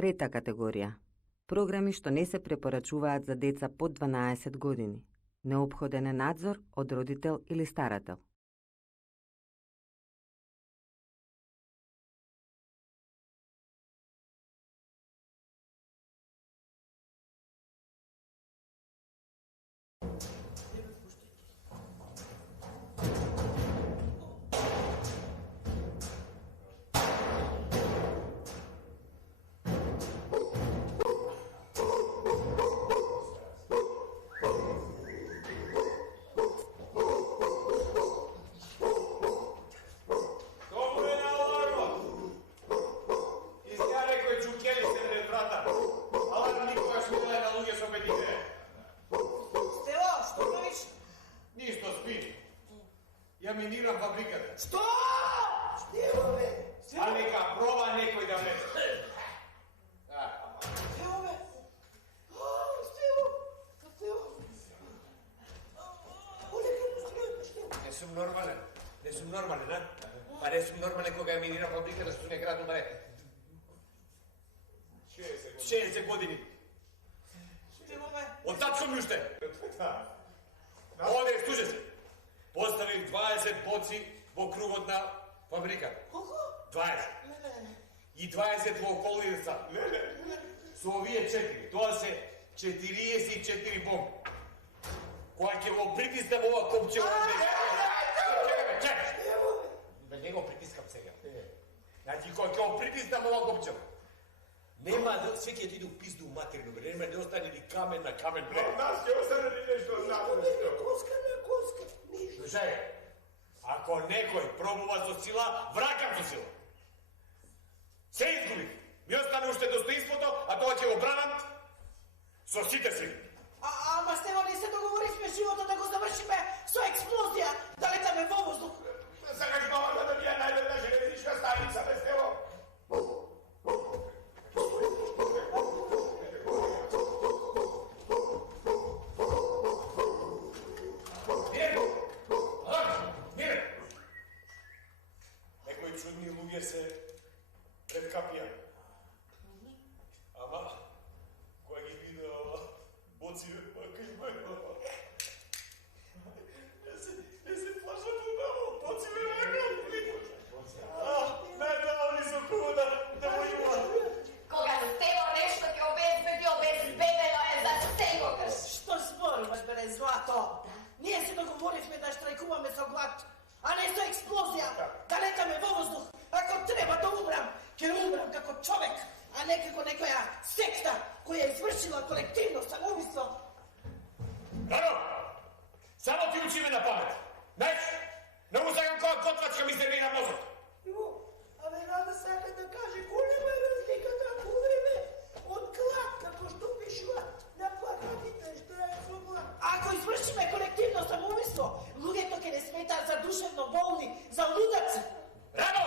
Трета категорија. Програми што не се препорачуваат за деца под 12 години. Неопходен е надзор од родител или старател. Ja miniram fabrikata. Što? Stevove! A neka proba nekoj da me... Stevove! Stevo! Ne sum normalne, da? Pa ne sum normalne koga ja miniram fabrikata što ne gradu da je... 60 godini. Stevove! Od tad sum jušte. Ovdje, slušaj se. Postavim 20 boci во кругот на фабриката. Колко? 20. И 20 во околица. Со овие 4. Тоа се 44 бомби. Која ќе го притиснем ова копче овде. Чекай. Да не го притискам сега. Значи, која ќе го притиснем ова копче. Нема да се ќе иде у пизду матерно, бре. Нема да остане ни камен на камен, бре. Нас ќе остане ни нешто знато. Коска на коска. Слушај, ако некој пробува со сила, вракам со сила. Се изгубих. Ми остане уште достоинството, а тоа ќе го бранам со сите сили. Ама Стево, не се договоривме живота да го завршиме со експлозија, да летаме во воздух. Сакаш мама да добија најдена железничка станица, бе Стево? Чудни луѓе се пред капија. Ама, која ги виде ова, боциве пака има. Не се плашат убаво, боциве пака. Мета, они со хубаво да го има. Кога Стево нешто ќе обезбеди, обезбедено е за секогаш. Што зборуваш, бре, Злато? Ние се договоривме да штрajkуваме со глад, а не со експлозија, да летаме во воздух. Ако треба да умрам, ќе умрам како човек, а не како некоја секта која е извршила колективно самоубиство. Рано! Само ти учи ме на памет. Знаеш, не му сакам која готвачка ми се вина мозок. Абе, Рада сака да каже голема е разликата во време од глад, како што пишува на плакатите, што е со глад. Ако извршиме колективно самоубиство, луѓето ќе не сметаат за душевно болни, за лудаци. Рано!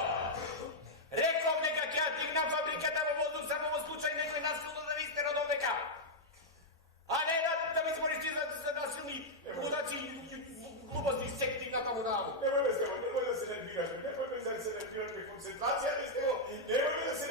Реков дека ќе ја дигнам фабриката во воздух само во случај некој насилно да ви истера од овдека. А не да ми збориш за насилни лудаци и глупости секти на таму наму. Немој да се нервираш, немој да се нервираш, концентрација, Стево, немој да се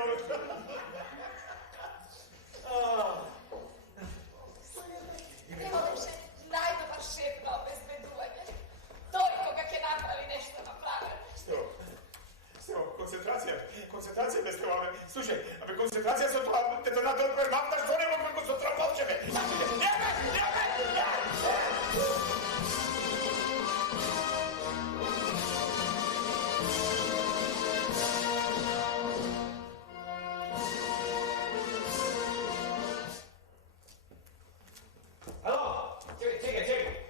Milonka. Evo više najdobar šef na obezbeduvanje. Toliko kak je napravi nešto napravio. Stevo, koncentracija bez teba. Slušaj, aby koncentracija sa to, te to na to mám na što nemam kako sa to povčeme. Alo, čekaj.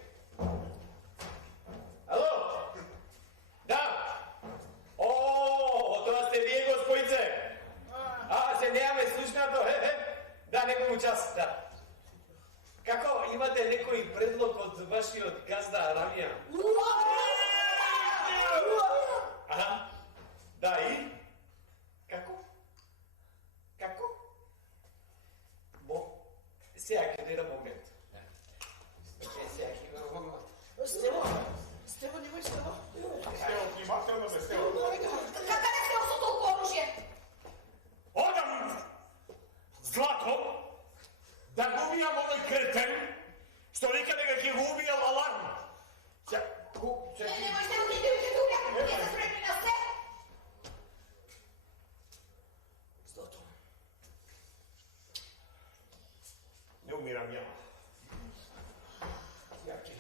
Alo, da. To ste vi, gospodice. Se nemame slušnato, da, nekomu čas, da. Kako, imate neki predlog od vaši od gazda Ramija? Aha, da i? Kako? Sjaki, jedan moment. Sjaki, jedan moment. Stevo, nemoj Stevo. Stevo, imate ono za Stevo? Kada ne Stevo su toliko oružje? Odam zlato da ga ubijam ovaj kreten što nikada ga je ubijal alarm. Nemoj Stevo, ti ubijam. Nije se spremni na sve. Zlato. Ne umiram ja. Sjaki.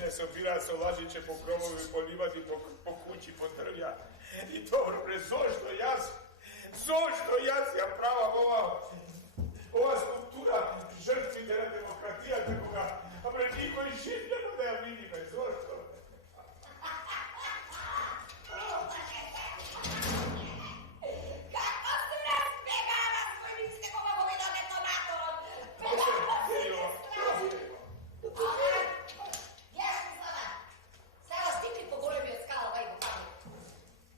Ne sobira se Lažiće po krovovi, polivati po kući, po trlja. I dobro, bre, zašto jaz, ja prava ova skulptura žrtvitera demokratija, kako ga, a bre, niko i življeno da ja vidim, zašto? Kako se razbjegava svoj mislite koga mogu da detonatorom? Stava stikli po gore mi od skala, pa i po pali.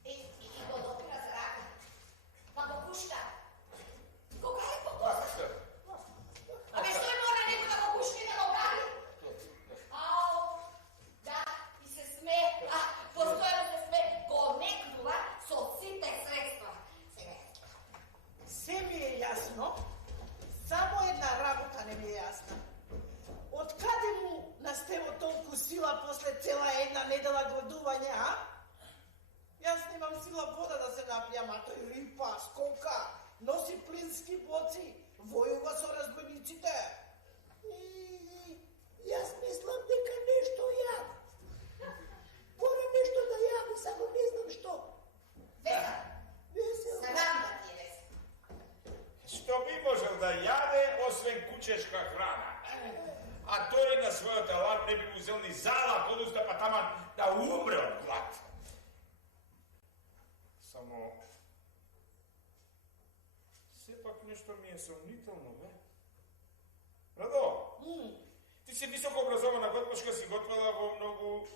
I do dopira zraka. Pa pokušta. Koga je pokušta? A već to je mora neko da pokušta i da obali? Ao, da, i se sme, a postojano se sme ko neknuva so site sredstva. Sve mi je jasno, samo jedna rabota ne mi je jasna. Od kada mu na Stevo toliko sila posle cela jedna nedela gladuvanja, a? Jaz nemam sila voda da se napijam, a to je ripa, skoka, nosi plinski boci, vojuva so razbojnicite. Jaz mislim, neka nešto jad. Moram nešto da jad, samo ne znam što. Vesel. Sram da ti je vesel. Što bi možel da jade, osvem kućeška hrana. A to je na svoj alarm ne bi mu uzel ni zala pod usta, pa taman da umre od glad. Samo... Sepak nešto mi je somnitelno, ne? Rado, ti si visoko obrazovana gotpoška, si gotovala vo mnogu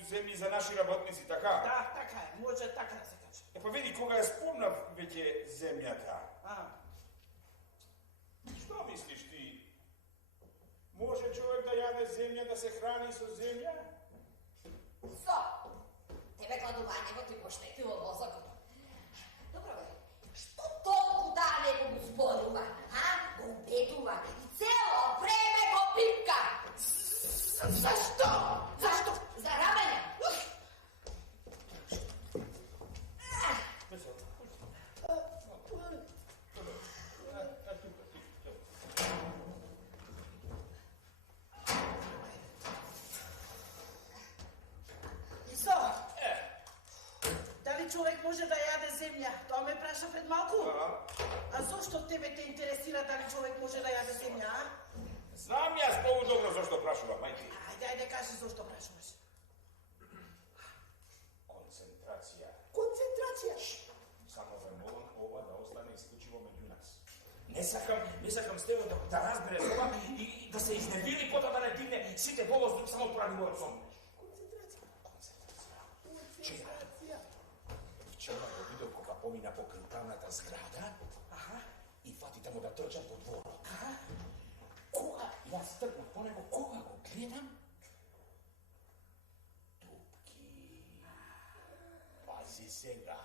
zemlji za naši rabotnici, taka? Da, taka je, može taka da se kaže. E pa vidi, koga je spomna već je zemlja ta. Što misliš ti? Može čovjek da jade zemlja, da se hrani sa zemlja? So, tebe gladovanje go ti poštetilo mozak. Dobro, što toliko da nekog uzboruva, a? Go ubeduva i celo vreme go pipka. Zašto? Zašto? Za ramene. Човек може да яде земја. Тоа ме праша пред малку. А зошто тебе те интересира дали човек може да јаде земја, а? Знам јас многу добро зашто прашувам, мајки. Ајде, кажи зошто прашуваш. Концентрација. Концентрација? Само ве молам ова да остане исклучиво меѓу нас. Не сакам Стево да разбере ова и да се изневили, потоа да не дигне сите волост само поради мојот сон. Концентрација. Концентрација. pomina poкрај управната зграда и фати тамо да трчам по дворот. Кога јас тргнав по него, кога го гледам, дупки. Пази сега.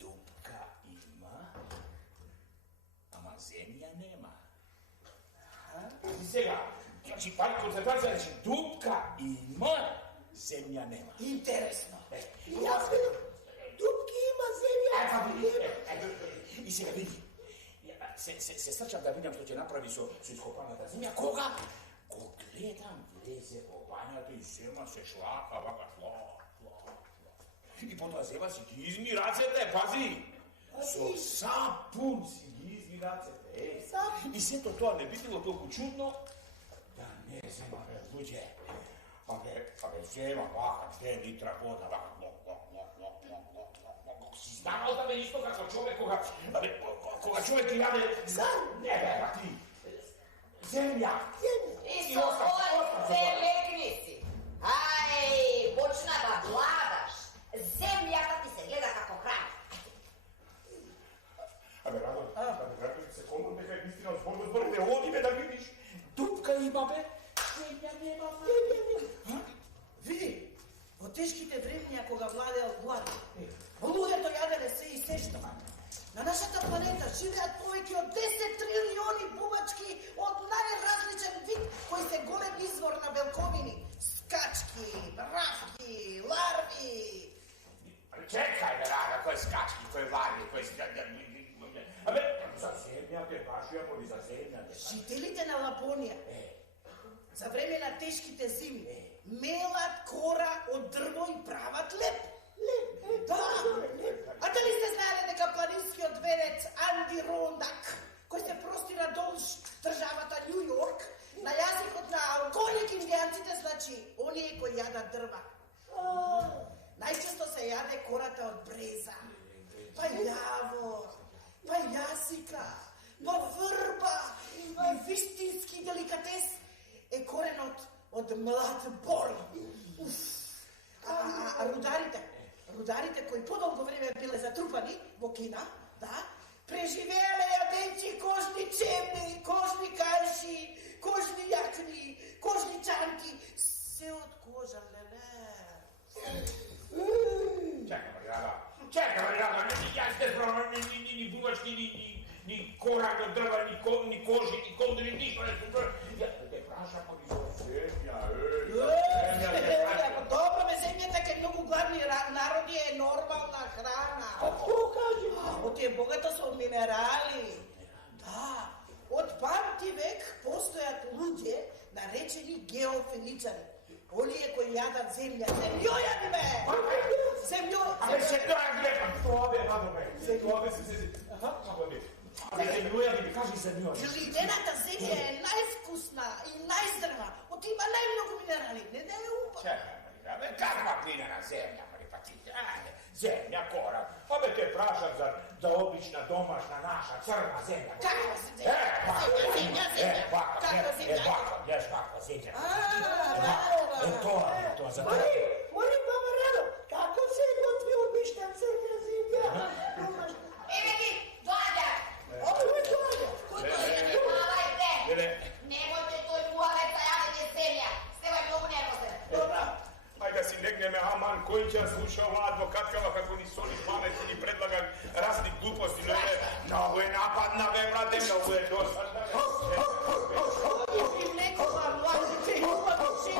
Дупка има, ама земја нема. Пази сега. Значи, пази концентрација, значи, дупка има, земја нема. Интересно. Јас видам, дупки има, земја нема. И сега види. Се срчам да видам што ќе направи со ископаната земја. Кога? Го гледам, влезе во бањата и зема се шлака, вака шлак. И потоа зема си ги изми рацете, пази! Со сапун си ги изми рацете, И сето тоа не би било толку чудно да не зема, луѓе. Абе, зема, вака, две литра вода, вака, си станал да бе исто како човек кога човек ќе јаде... Не бе, ба ти! Земја! И со се лекни си. Ај, почна да владаш. Земјата ти се гледа како храна. Абе, Радо, се комун дека е вистина зборите, оди бе да видиш. Дупка има бе, земја нема. Види, во тешките времења кога владеел глад, луѓето јаделе се и сештава. На нашата планета живеат повеќе од 10 трилиони бубачки од најразличен вид, кои се голем извор на белковини, скачки, мравки, ларви. Чекај бе, Рада, кој скачки, кој ларви, кој Абе, за земја бе, башија моли за земја бе. Жителите на Лапонија за време на тешките зими мелат кора од дрво и прават леп. Да! А дали сте знаеле дека планинскиот верец Анди Рондак, кој се простира долж државата Њу Јорк, на јазикот на алконик индијанците значи оние кои јадат дрва. Најчесто се јаде кората од бреза, па јавор, па јасика, па врба и вистински деликатес е коренот од млад бор. А рударите кои подолго време биле затрупани во Кина, да, преживеале јадејќи кожни чевли, кожни кајши, кожни јакни, кожни чанки, се од кожа, леле. Чекај, Рада, јас не справам ни бубачки, ни кора од дрва, ни кожи, ни кондри, ништо не справам. Јас те прашам, кој со земја, Добро, бе, земјата кај многу гладни народи е нормална храна. Што кажи? Оти е богато со минерали. Да, од памти век постојат луѓе наречени геофиличари. Оние кои јадат земја. Земјојади, бе! Абе, се тоа е глепам. Тоа бе, Радо, бе. Тоа бе, се... Абе, земјојади, бе, кажи земјојади. Глидената земја е највкусна и најздрва. Оти има најмногу минерали. Не е упа. Чекај, абе, каква глинена земја, па ти, земја, кора. Абе, те прашам за обична, домашна, наша, црна земја. Каква земја? Каква земја? Јаш каква земја. Тоа за тоа. Моли, баба Радо, како се готви обична црна земја? Еве ги, доаѓа. Кој доаѓа? Мавајте. Немојте тој муавец да јадете земја. Сте вај многу нервозен. Добра. Ајде да си легнеме, аман, кој ќе слуша оваа адвокаткава како ни соли памет и ни предлага разни глупости, но многу е нападна, бе, брате, многу е досадна. И некога младите и уматици,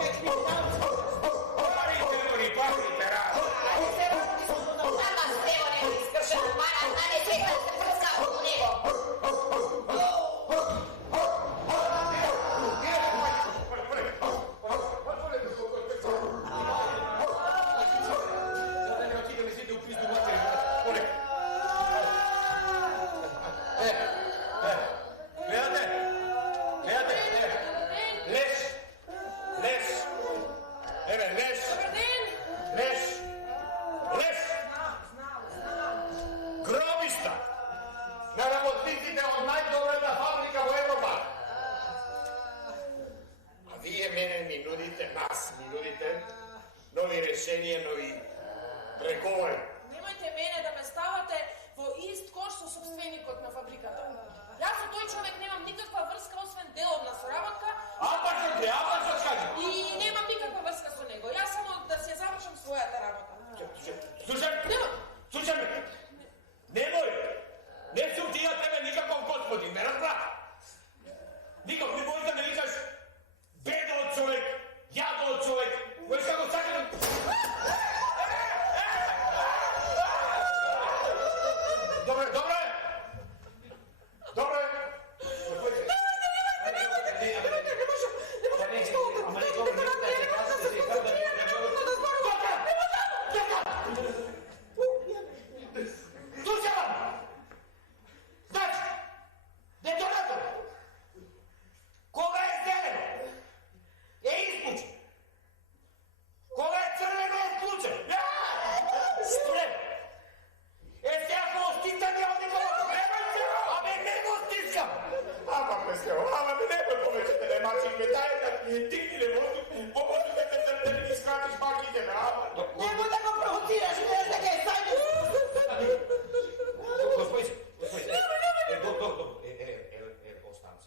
какви танци. Пазите, Радо. Ајде се работи со тоа. Ама сево не ми искршен, мара, не се да се прска околу него. Немојте мене да ме собственикот на фабриката. Јас со тој човек немам никаква врска, освен деловна соработка. И немам никаква врска со него. Јас само да се завршам својата работа. Слушай ме! Немој! Не сум ти ја тебе никаков господин, ме разбра? Никак не можеш да ме викаш бедо од човек, јадо од човек, можеш како сакам... Добре! Немој да го провоцираш, гледаш дека е саѓа. Оставам се.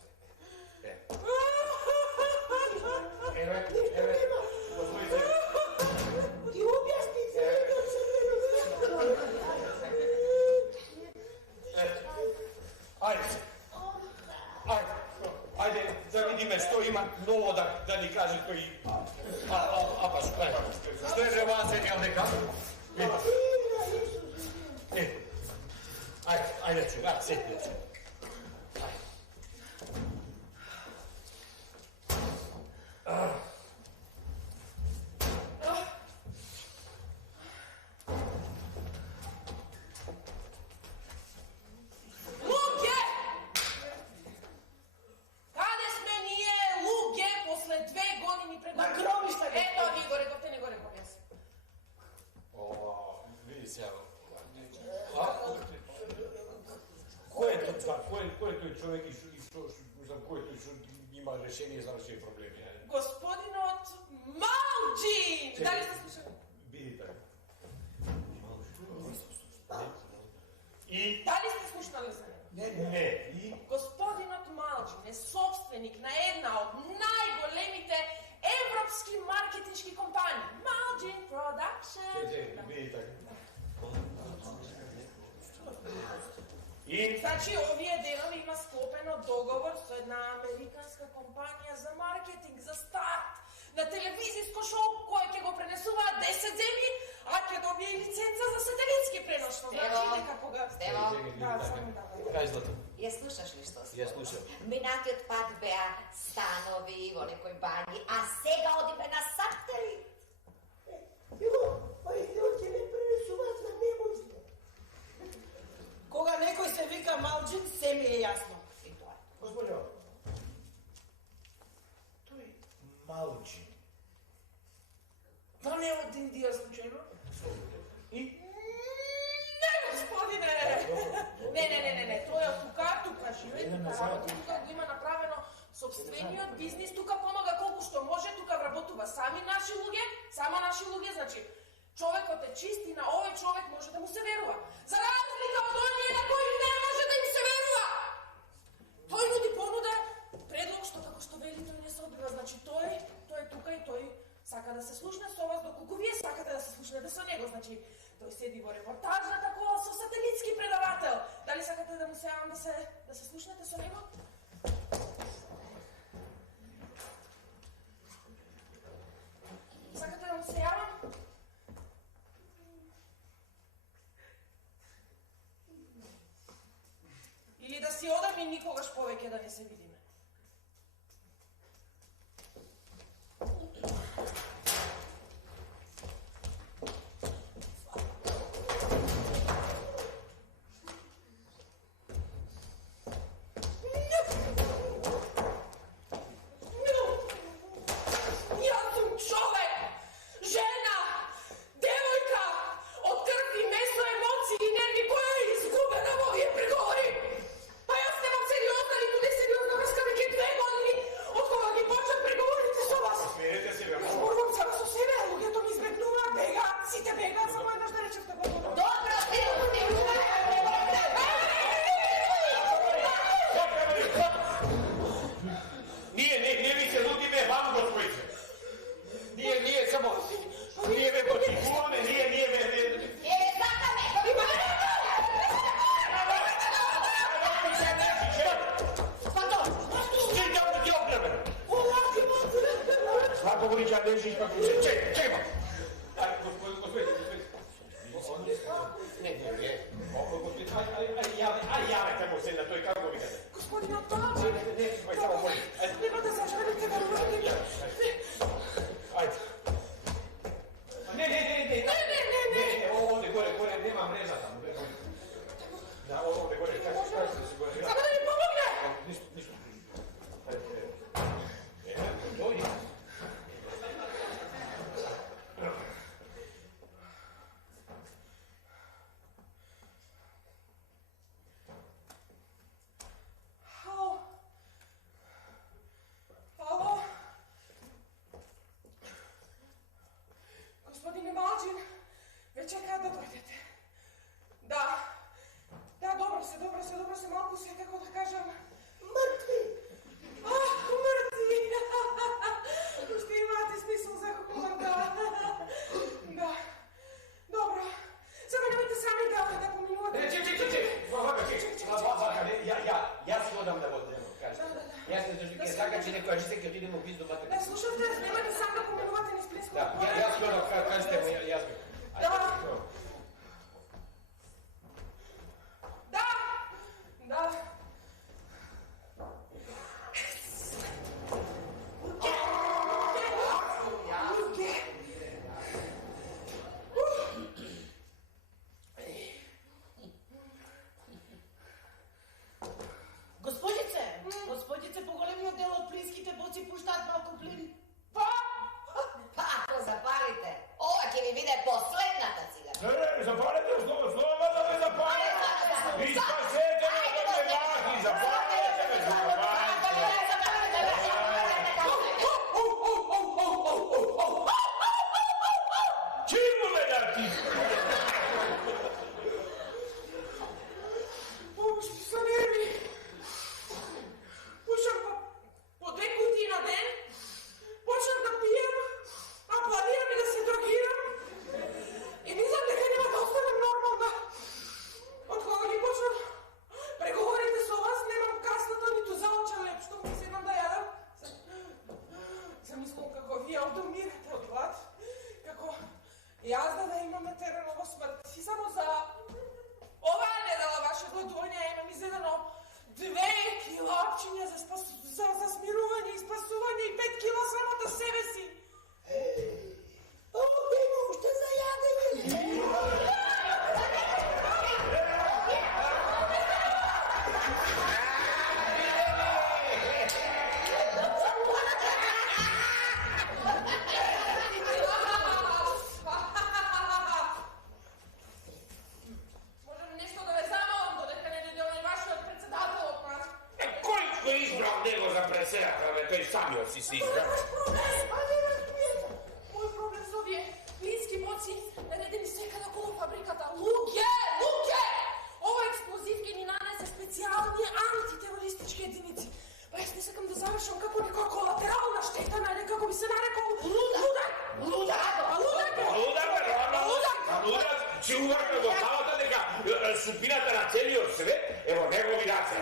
Ти објасни Ајде, да видиме што има ново да ни каже тој... Што е ревоа се нема дека? Ајде, чува, сети. Кој е тој човек и кој тој што има решение за нашите проблеми? Господинот Малџин! Дали сте слушали? Биди така. Дали сте слушали за него? Не. Господинот Малџин е собственик на една од најголемите европски маркетиншки компании. Малџин Продакшн. Биди така. Значи, овие денови има склопено договор со една американска компанија за маркетинг, за старт на телевизиско шоу кој ќе го пренесуваат 10 земји, а ќе добие и лиценца за сателитски пренос. Значи, дека кога... Стево, Кај злато? ја слушаш ли што се? Ја слушам. Минатиот пат беа станови во некој бањи, а сега одиме на сателит. Кога некој се вика Малџин, се ми е јасно. И тоа. Господино, тој Малџин. Па не од Индија случајно? Не, господине! Не, тој е тука живее, тука работи, тука го има направено собствениот бизнис, тука помага колку што може, тука вработува само наши луѓе, значи човекот е чист и на овој човек може да му се верува. За разлика од оние на кои не може да им се верува. Тој нуди понуда, предлог што како што вели тој не се одбива, значи тој е тука и тој сака да се слушне со вас, доколку вие сакате да се слушнете со него, значи тој седи во репортажната кола со сателитски предавател. Дали сакате да му се јавам да се слушнете со него? Сакате да му се јавам? Или да си одам и никогаш повеќе да не се видиме? govori че лежиш како чекай. Ај господин. Не. Господин, ај јавете му се на тој како викате. Господин Антонович, Не, само моли. нема да зажалите да урадите. Ајде. Не, овде горе нема мрежа таму. Да, овде горе. Само да ми помогне! Ништо. Ало? Господине Малчин, веќе кај да дојдете? Да, добро се, малку се, како да кажам... Мртви! Мртви! Уште имате смисол за хумор, да. Добро. Само немојте сами да поминувате. Јас си одам да го дремо, кажи. Јас не дожди ке сака, че некоја жице ке отидемо биз домата. Да, слушате, немојте сам да поминувате низ близко. Да, јас си одам, кажете му, јас би. Да. Господице, поголемиот дел од плинските боци пуштаат малку плин. Ако запалите, ова ќе ви биде последната цигара. Не, запалете, слова да ме запалите. Ви спасете ме да ме махи, запалете ме, Чимо ме да ти? Што се нерви? Пушам по 2 кутии на ден, почнам да пијам, а планирам и да се дрогирам. И мислам дека нема да останам нормална. Од кога ги почнам преговорите со вас, немам касната ниту заоча леп, што ми седам да јадам. Замислам како вие овде умирате од глад, како јас да имаме теренова смрт. И само за оваа недела ваше гладување имам изедено 2 килапчиња за смирување и спасување и 5 кила самата себе си. Овде има уште за јадење. Можем нешто да ве замолам, додека не дојде оној вашиот председател од нас. Кој го избрал него за председател, бе, тој самиот си избрал? Мој проблем со овие плински боци наредени секаде околу фабриката. Луѓе! Ова експлозив ќе ни нанесе специјални антитерористички единици. Па јас не сакам да завршам како некоја колатерална штета, или како би се нарекол лудак. Лудак, чуваш ме во главата дека судбината на целиот свет е во негови раце.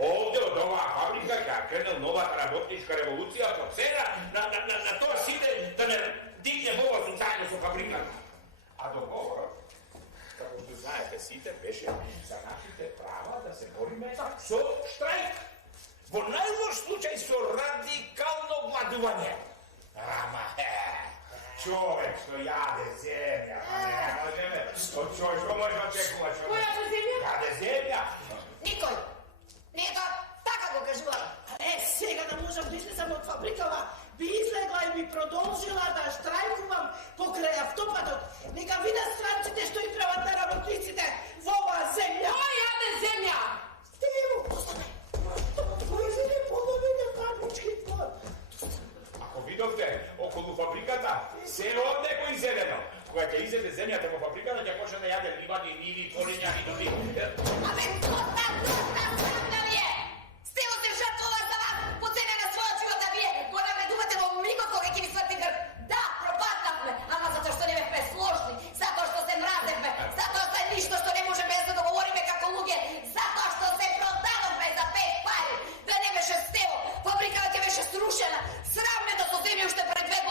Овде од оваа фабрика ќе кренел новата работничка револуција по цена на тоа сите да не дигне воздух заедно со фабриката. А договорот, како што знаете сите, беше за нашите права да се бориме со штрајк. Во најлош случај со радикално владување. Ама, човек што јаде земја, од човек што може да очекува човек? Која земја? Јаде земја. Никој! Ние тоа така го кажуваме. Сега да можам да излезам од фабрикава, би излегла и би продолжила да штрајкувам покрај автопатот. Нека видат странците што и прават на работниците во оваа земја. Кој јаде земја? Стиво, остане. Кој земја половина фабрички двор. Ако видовте околу фабриката, се од некој изедено. Кога ќе изеде земјата во фабриката, ќе почне да јаде ливади, ниви, полиња и дуби. Абе, доста, срамна ви е! Стиво се жртвува за вас, по цена на својот живот да вие го навредувате во мигот кога ќе ви сврти грб. Да, пропаднавме, ама затоа што не бевме сложни, затоа што се мразевме, затоа што ништо што не може без да договориме како луѓе, затоа што се продадовме за 5 пари. Да не беше Стево, фабриката ќе беше срушена, срамното со земја уште пред 2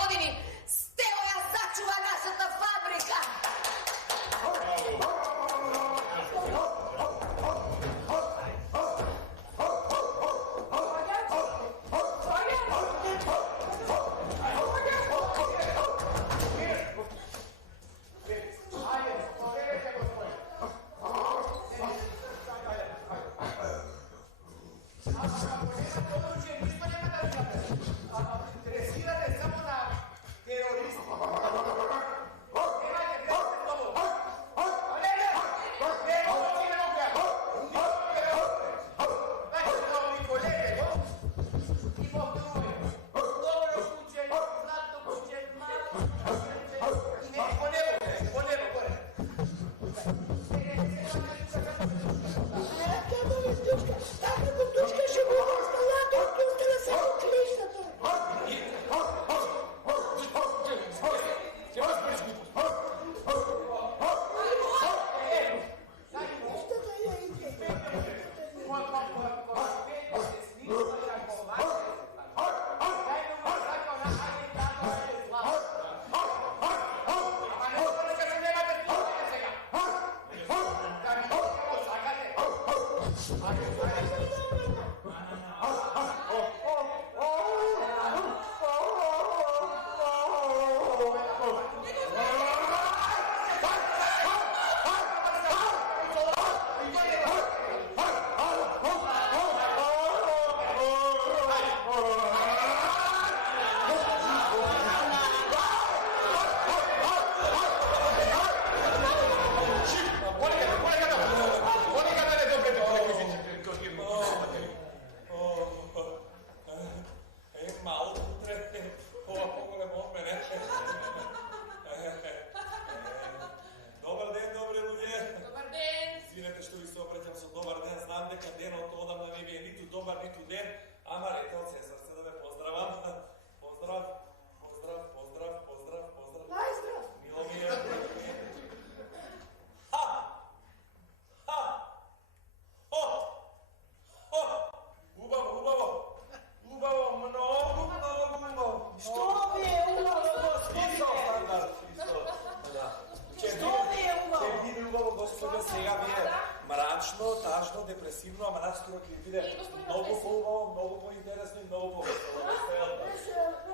депресивно, ама наскоро ќе ви биде И, господин многу Весело. поубаво, многу поинтересно и многу повесело.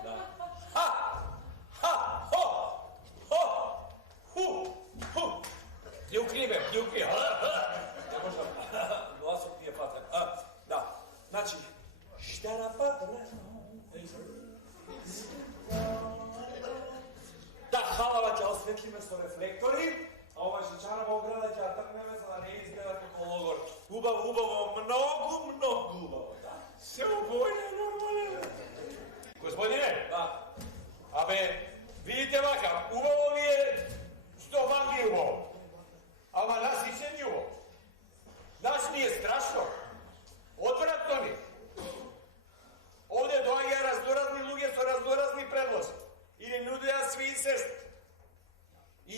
Да. Ха! Ха! Хо! Хо! Ху! Ху! Ги укриве, ги укриве. Не можам. Гласот ми е патен. Да. Значи, штара патра. Да, халава ќе осветлиме со рефлектори, а ова шичарава ограда ќе ја тргнеме за да не изгледа како логор. Убаво, убаво, многу, многу убаво, да. Се обојне нормален. Господине, Да. абе, видите вака, убаво ви е што вам ви е убаво. Ама нас и се ни убаво. Нас ни е страшно. Одвратно ни. Овде доаѓа разноразни луѓе со разноразни предлози. И ни нудеа сви инцест. И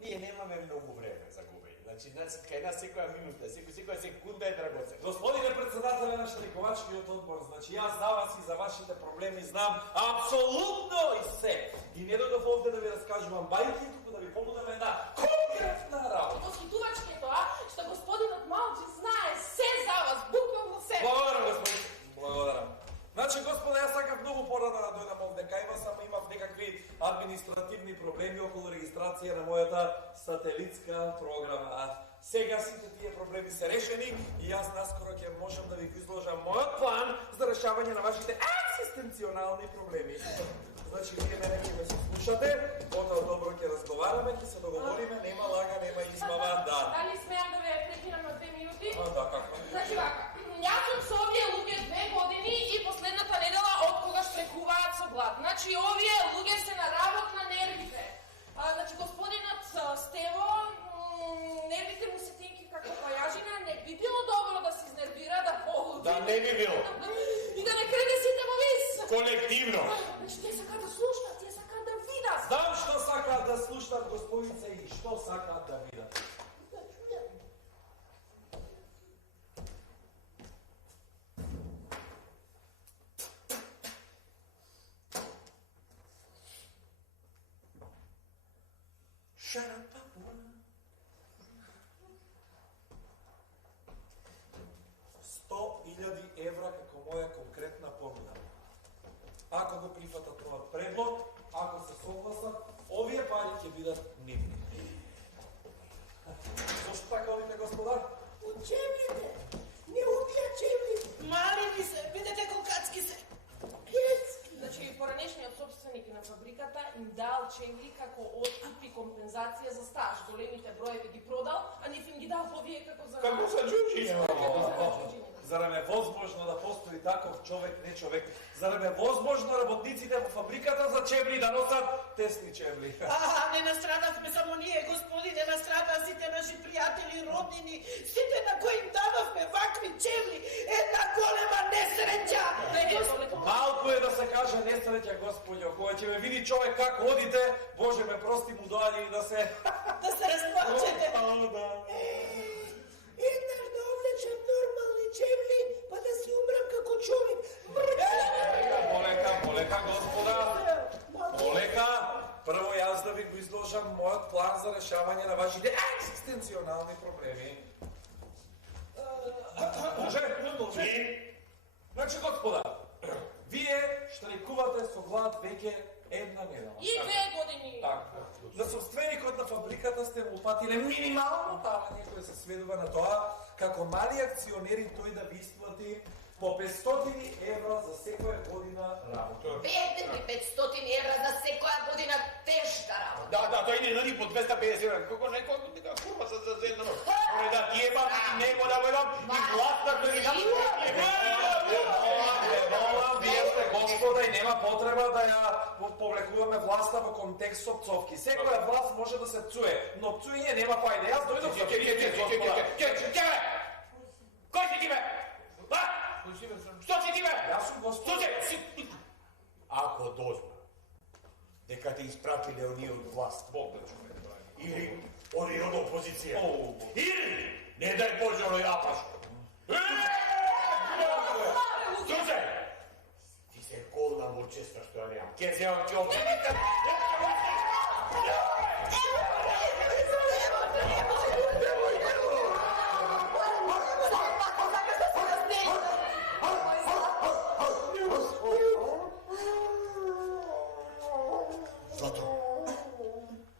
ние немаме многу време за губење. Значи, кај нас секоја минута, секоја секунда е драгоценна. Господине председателе на Штриковачкиот одбор, значи јас за вас и за вашите проблеми знам апсолутно и се. И не додов овде да ви раскажувам бајки, туку да ви понудам една конкретна работа. Восхитувачкето, што господинот Малчи знае се за вас, буквално се. Благодарам, господин. Благодарам. Значи, господа, јас сакав многу порано да дојдам овде кај вас, ама имав некакви административни проблеми околу регистрација на мојата сателитска програма. Сега сите тие проблеми се решени и јас наскоро ќе можам да ви го изложам мојот план за решавање на вашите екзистенционални проблеми. Значи, вие мене ќе ме се слушате, потоа добро ќе разговараме, ќе се договориме, нема лага, нема измама, да. Дали смеам да ве прекинам на 2 минути? Да, како? Значи вака, јас сум со овие луѓе 2 години и последната недела од кога штрекуваат со глад. Значи овие луѓе се на работ на нервите. Значи господинот Стево, нервите му се тенки како пајажина, не би било добро да се изнервира, да полуди. Да не би било. И да не крене сите во вис. Колективно. Значи те сакаат да слушнат, те сакаат да видат. Знам што сакаат да слушнат, господице, и што сакаат да видат. Шарапапуа. 100.000 евра како моја конкретна понуда. Ако го прифатат мојот предлог, ако се согласат, овие пари ќе бидат нивни. Зошто така овите, господа? От чемлите. Не убија чемли. Мали ми се, видете колкацки се. Гецки. Значи, поранешниот собственик на фабриката им дал чемли како откуп и компензација за стаж. Големите броеви ги продал, а нив им ги дал овие како за... Како за джуджи? Зарем е возможно да постои таков човек, не човек? Зарем е возможно работниците во фабриката за чемли да носат тесни чемли? Не настрадавме само ние, господине, настрада сите наши пријатели, роднини, сите на кои им дававме вакви чемли. Една голема несреќа. Малку е да се каже несреќа, господјо, кога ќе ме види човек како одите, Боже ме прости, му доаѓа и да се... Да се разплачете. Да. Еднаш да облечам нормални чемли, па да си умрам како човек. Полека, господа. Полека. Прво јас да ви го изложам мојот план за решавање на вашите екзистенционални проблеми. Може? Значи, господа, вие штрайкувате со глад веќе една недела. И 2 години. Така. На собственикот на фабриката сте му упатиле минимално тавање кој се сведува на тоа како мали акционери тој да ви исплати по 500 евра за секоја година работа. Бедни ми 500 евра за секоја година тешка работа. Да, тој не нуди по 250 евра. Како некој нека курва за една нощ. Да ти ебам и него да бъдам и властна кој Вие сте господа и нема потреба да ја повлекуваме власта во контекст со пцовки. Секоја власт може да се пцуе, но пцуење нема фајда. Јас дојдов со Кој си ти бе? Што си ти бе? Јас сум господ. Ако дозна дека те испратиле оние од власт, Бог да чуе. или оние од опозиција, О, или, не дај Боже, оној Апаш. Слушај, ти се колна во честа што ја немам. Ке земам ти опредите. Злато,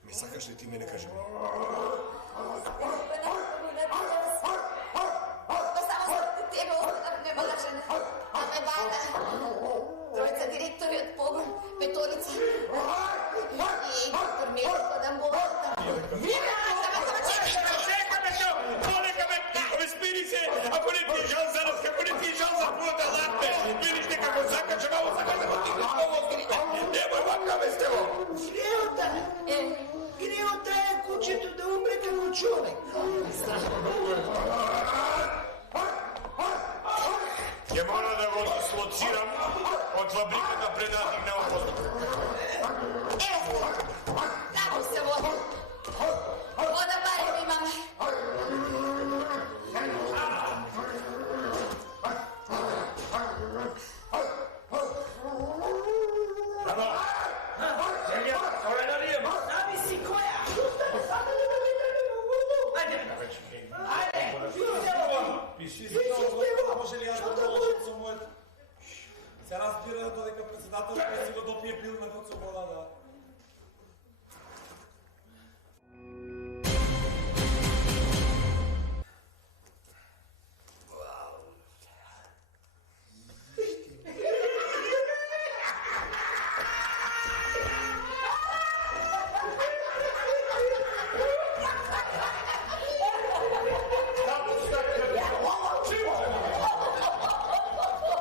ме сакаш ли ти мене, кажи ми? Тројца директори од погон, петорица. И доктор Милко да болата. Чекаме се! Полека ме! Абе, спири се! Ако не ти жал за нас, како не ти жал за твојата латме! Видиш те како закача, мамо сакаш да го тигнеш по воздухте! Немој вака ме сте во! Греота е кучето да умре како човек. Ќе мора да го дислоцирам од фабриката пред да дигне во воздух. Тако се води. Вода барем имаме. Зависи која. Пиши се може ли јас да продолжам со мојата? Се разбира додека председател ќе си го допие пилмето со вода, да.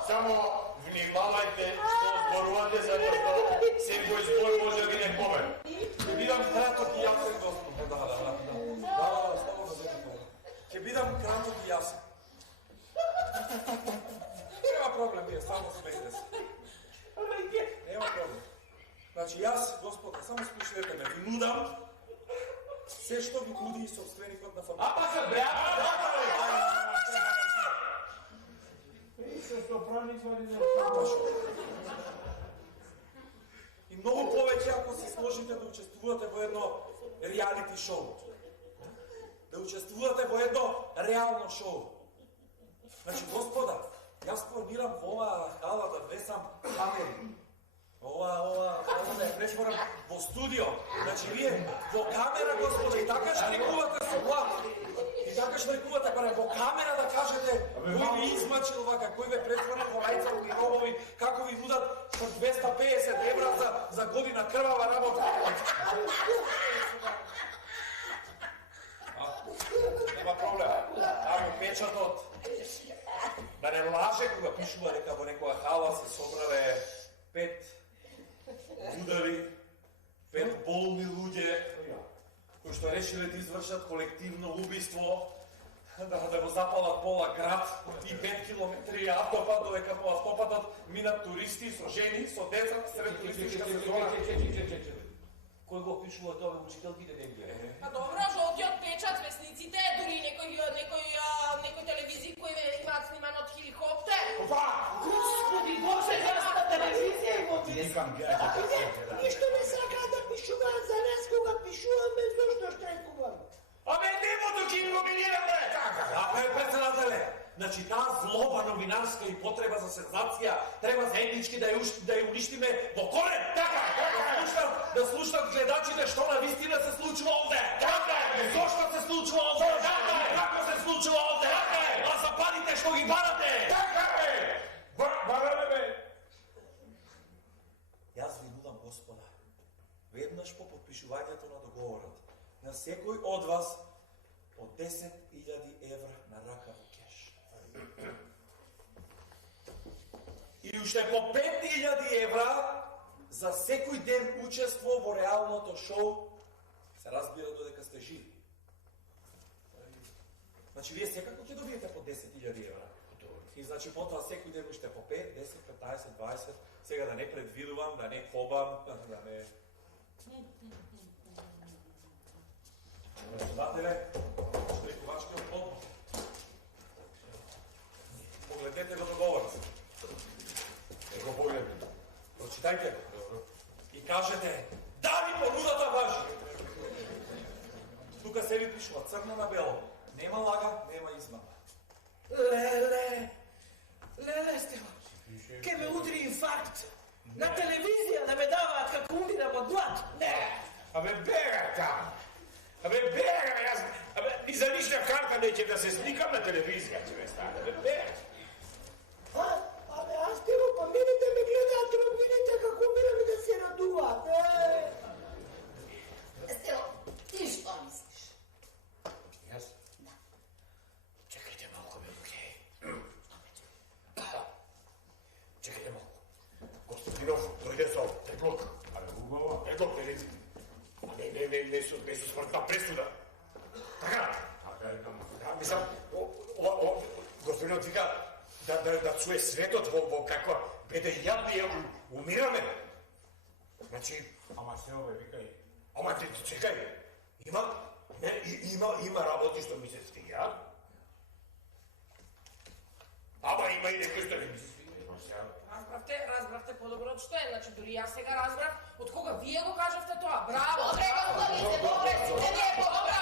Само внимавајте што зборувате, затоа што секој збор може да ви не победи. Ќе бидам краток и јасен, господи. Да, слободно земете. Ќе бидам краток и јасен. Нема проблем, вие само смејте се. Нема проблем. Значи, јас, господа, само слушайте ме, ви нудам се што ви нуди собственикот на фабрика. Апа се бреа! И многу повеќе ако се сложите да учествувате во едно реалити шоу. Да учествувате во едно реално шоу. Значи, господа, јас планирам во оваа хала да внесам камери. Ова да ја претворам во студио. Значи, вие во камера, господа, и така штрикувате со блат. И така штрикувате, барем во камера да кажете кој ви измачил вака, кој ве претвора во рајцарски робови, како ви нудат по 250 евра за година крвава работа. Нема проблем. Амо печатот да не лаже кога пишува дека во некоја хала се собрале 5 удари, 5 болни луѓе кои што решиле да извршат колективно убиство, да го запалат пола град и 5 километри автопат, додека по автопатот минат туристи со жени, со деца, сред туристичка сезона. Кој го пишува тоа, учителките денги? Па добро, жолтиот печат, весниците, дури некој телевизии кои имаат сниман од хеликоптер. Господи Боже, на телевизија го Некам Ништо не сакаат да пишуваат за нас кога пишуваме, зашто штрайкуваме? Абе, немо да ги номинирате! Абе, председателе, значи таа злоба новинарска и потреба за сензација треба заеднички да ја уништиме во корен. Така, Да слушнат гледачите што на вистина се случува овде. Така е. Зошто се случува овде? Така е. Како се случува овде? Така е. А за парите што ги барате? Така е! Бараме бе! Јас ви нудам, господа, веднаш по подпишувањето на договорот, на секој од вас по 10.000 евра на рака во кеш. И уште по 5.000 евра за секој ден учество во реалното шоу, се разбира додека сте живи. Значи, вие секако ќе добиете по 10.000 евра. И значи потоа секој ден уште по 5, 10, 15, 20, сега да не предвидувам, да не хобам, да не... Председателе, штрикувачкиот подпис. Погледнете го договорот. Го погледнете. Прочитајте и кажете дали понудата важи. Тука се ви пишува црно на бело. Нема лага, нема измама. Леле, Стево, ке ме удри инфаркт. Na televizija da me davaat kako umiram od glad. Ne. Абе, бега там! Абе, бега, јас... Абе, ни за ништа карта неќе да се сликам на телевизија, ќе ме стане. Абе, бега! Абе, аз те го поминете ме гледаат, ме видите како умирам и да се радуваат. Стело, ти што мислиш? Јас? Чекајте малку, бе, окей. Чекајте малку. Господинов, дојде со предлог. Абе, убаво. Предлог, не со смртна пресуда. Така? Така, мислам, господинот вика да чуе светот во каква беде јадни умираме. Значи, Ама се ове, викај. ама чекај, има работи што ми се стига. Ама има и некои што не ми се стига. Разбравте подобро од што е. Значи, дури јас сега разбрав од кога вие го кажавте тоа. Браво! Добре, господине, добре, сите не е по-добра.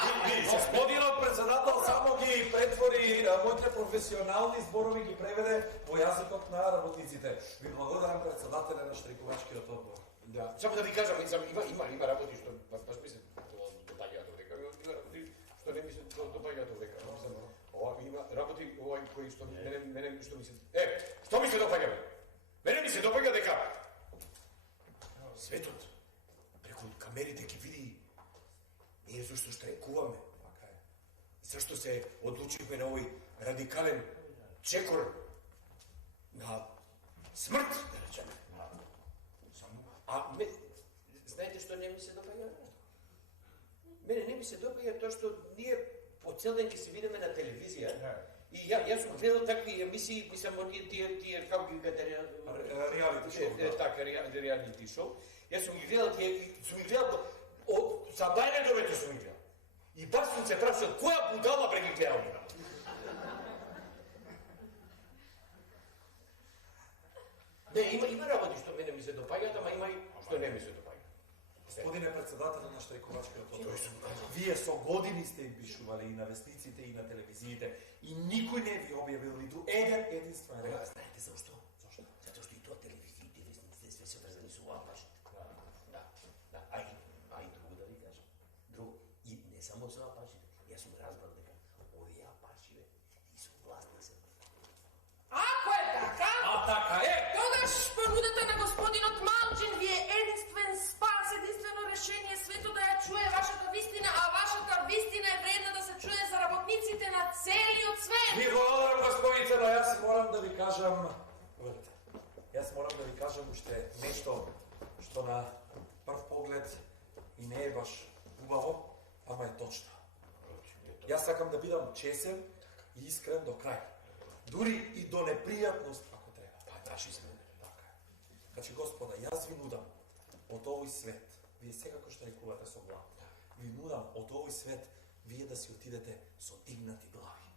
Господинот председател само ги претвори моите професионални зборови, ги преведе во јазикот на работниците. Ви благодарам председателе на штрикувачкиот одбор. Да, само да ви кажам, има работи што баш ми се допаѓаат овдека, има работи што не ми се допаѓаат овдека. Има работи кои што мене што ми се што ми се допаѓа? Мене ми се допаѓа дека светот преку камерите ги види ние зашто штрajkуваме. Зашто се одлучивме на овој радикален чекор на смрт, да речеме. Знаете што не ми се допаѓа? Мене не ми се допаѓа тоа што ние по цел ден ќе се видиме на телевизија. И јас сум гледал такви емисии, мислам, од тие како ги кажете, реалити шоу. Така, реалити шоу. Јас сум ги гледал за Бајредовете сум ги гледал. И баш сум се прашал, која будала бре ги гледал ги? Не, има работи што мене ми се допаѓаат, ама има и што не ми се допаѓаат. Господине председател на штрajкувачкиот одбор, вие со години сте пишували и на вестниците и на телевизиите и никој не ви објавил ниту единствен ред. Знаете зашто? Зашто? Затоа што и тоа телевизиите и вестниците све се врзани со оваа пашите. Да. А и друго да ви кажам. Друго, и не само со оваа пашите. Јас сум разбрал дека овие апашиве и со власт на се. Ако е така, така е! тогаш понудата на господинот Малчин ви е единствен спас, единствено решение светот да ја чуе вашата вистина, а вашата вистина е вредна да се чуе за работниците на целиот свет. Ви благодарам, господице, но јас морам да ви кажам... Јас морам да ви кажам уште нешто што на прв поглед и не е баш убаво, ама е точно. Јас сакам да бидам чесен и искрен до крај. Дури и до непријатност, ако треба. Па, наши сме. Така е. Значи, господа, јас ви нудам од овој свет, вие секако штрajkувате со глад, ви нудам од овој свет вие да си отидете со дигнати глави.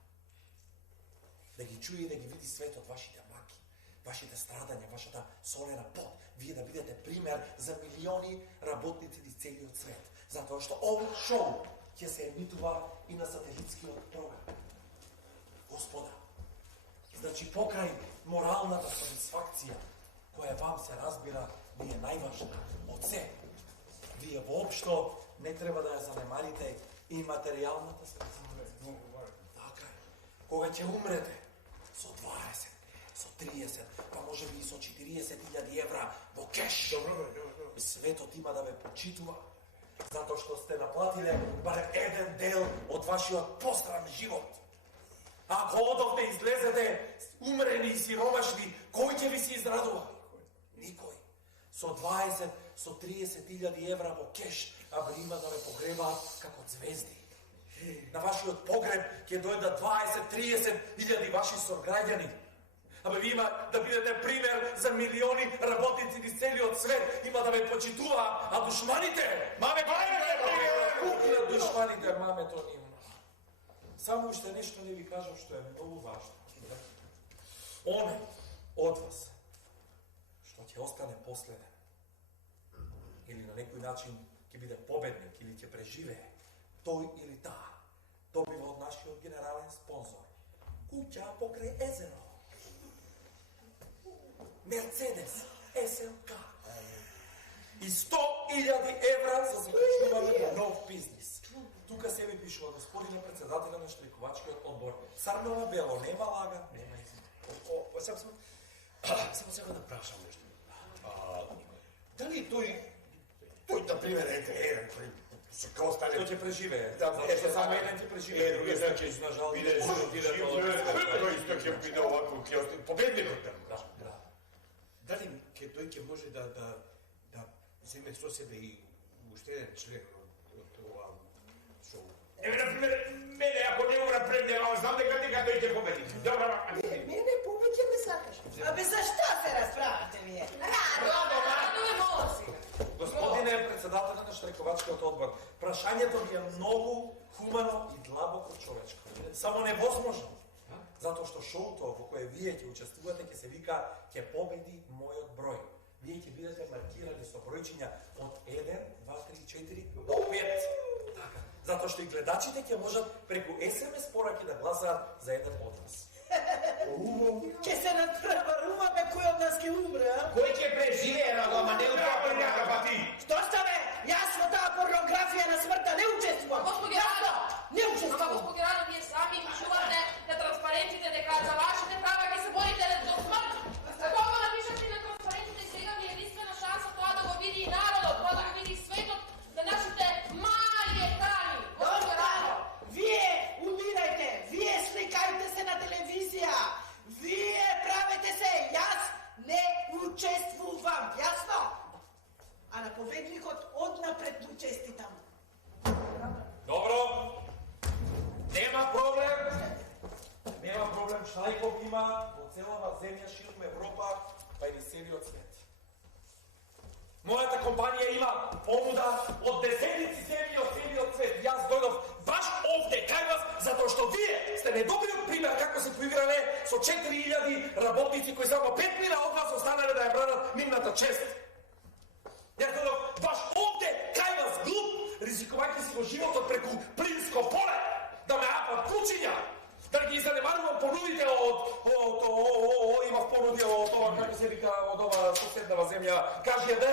Да ги чуе и да ги види светот вашите маки, вашите страдања, вашата солена пот, вие да бидете пример за милиони работници низ целиот свет. Затоа што овој шоу ќе се емитува и на сателитскиот програм. Господа, значи покрај моралната сатисфакција, која вам се разбира, ви е најважна од се. Вие воопшто не треба да ја занемарите и материјалната сатисфакција. Така е. Кога ќе умрете со 20, со 30, па може би и со 40.000 евра во кеш, светот има да ве почитува, затоа што сте наплатиле барем еден дел од вашиот постран живот. Ако одовде излезете умрени и сиромашни, кој ќе ви се израдува? Никој. Со 20, со 30.000 евра во кеш, а има да ве погребаат како звезди. На вашиот погреб ќе дојдат 20-30.000 ваши сограѓани. Абе ви има да бидете пример за милиони работници низ целиот свет, има да ве почитуваат, а душманите, мамето на душманите, мамето нивно. Само уште нешто не ви кажам што е многу важно. Оне од вас што ќе остане последен или на некој начин ќе биде победник или ќе преживее, тој или таа добива од нашиот генерален спонзор куќа покрај езеро, Мерцедес SLK 100.000 евра за заклучување на нов бизнис. Тука се ми пишува господине председателя на штрикувачкиот одбор. Црнова бело, нема лага, нема измена. Само сега да прашам нешто. Дали тој, да пример, еден, се као стане... Тој ќе преживее. Да, Зашто само еден ќе преживее, другиот ќе на жал. Тој исто ќе биде овако, ќе остане победникот. Да. Дали тој ќе може да земе со себе и уште еден член од ова шоу? Еве, например, мене, ако не го напреднева, знам дека тој ќе победи. Добро, Мене повеќе ме сакаш. Абе, за шта се расправате вие? Радо емоции. Господине председателя на штрикувачкиот одбор, прашањето ви е многу хумано и длабоко човечко. Само невозможно. Затоа што шоуто во кое вие ќе учествувате ќе се вика ќе победи мојот број. Вие ќе бидете маркирани со бројчиња од 1, 2, 3, 4 до 5. Така. Затоа што и гледачите ќе можат преку SMS пораки да гласаат за еден од вас. Ќе се надпреваруваме кој од нас ќе умре, а? кој ќе преживее на дома, не утра прњака па ти. Што сте бе? Јас во таа порнографија на смртта не учествувам. Господи Радо, Не учествувам. Господи Радо, вие сами пишувате на транспарентите дека за вашите права ќе се борите до смрт. Како го напишате на транспарентите, сега ви е единствена шанса тоа да го види и народот, тоа да го види и светот на нашите мали екрани. Господи Радо, Вие умирајте, вие сликајте се на телевизија, вие правете се, јас не учествувам, јасно? А на победникот однапред му честитам. Добро. Нема проблем. Нема проблем, Шајков има во целава земја, ширум Европа, па и целиот свет. Мојата компанија има понуда од десетници земји од целиот свет. Јас дојдов баш овде кај вас, затоа што вие сте недобриот пример како се поиграле со 4000 работници кои само 5 мина од вас останале да ја бранат нивната чест. Јас дојдов баш овде кај вас глуп, ризикувајќи си во животот преку плинско поле, да ме апат кучиња, да ги занемарувам понудите имав понуди од ова, како се вика, од ова соседнава земја, кажи де?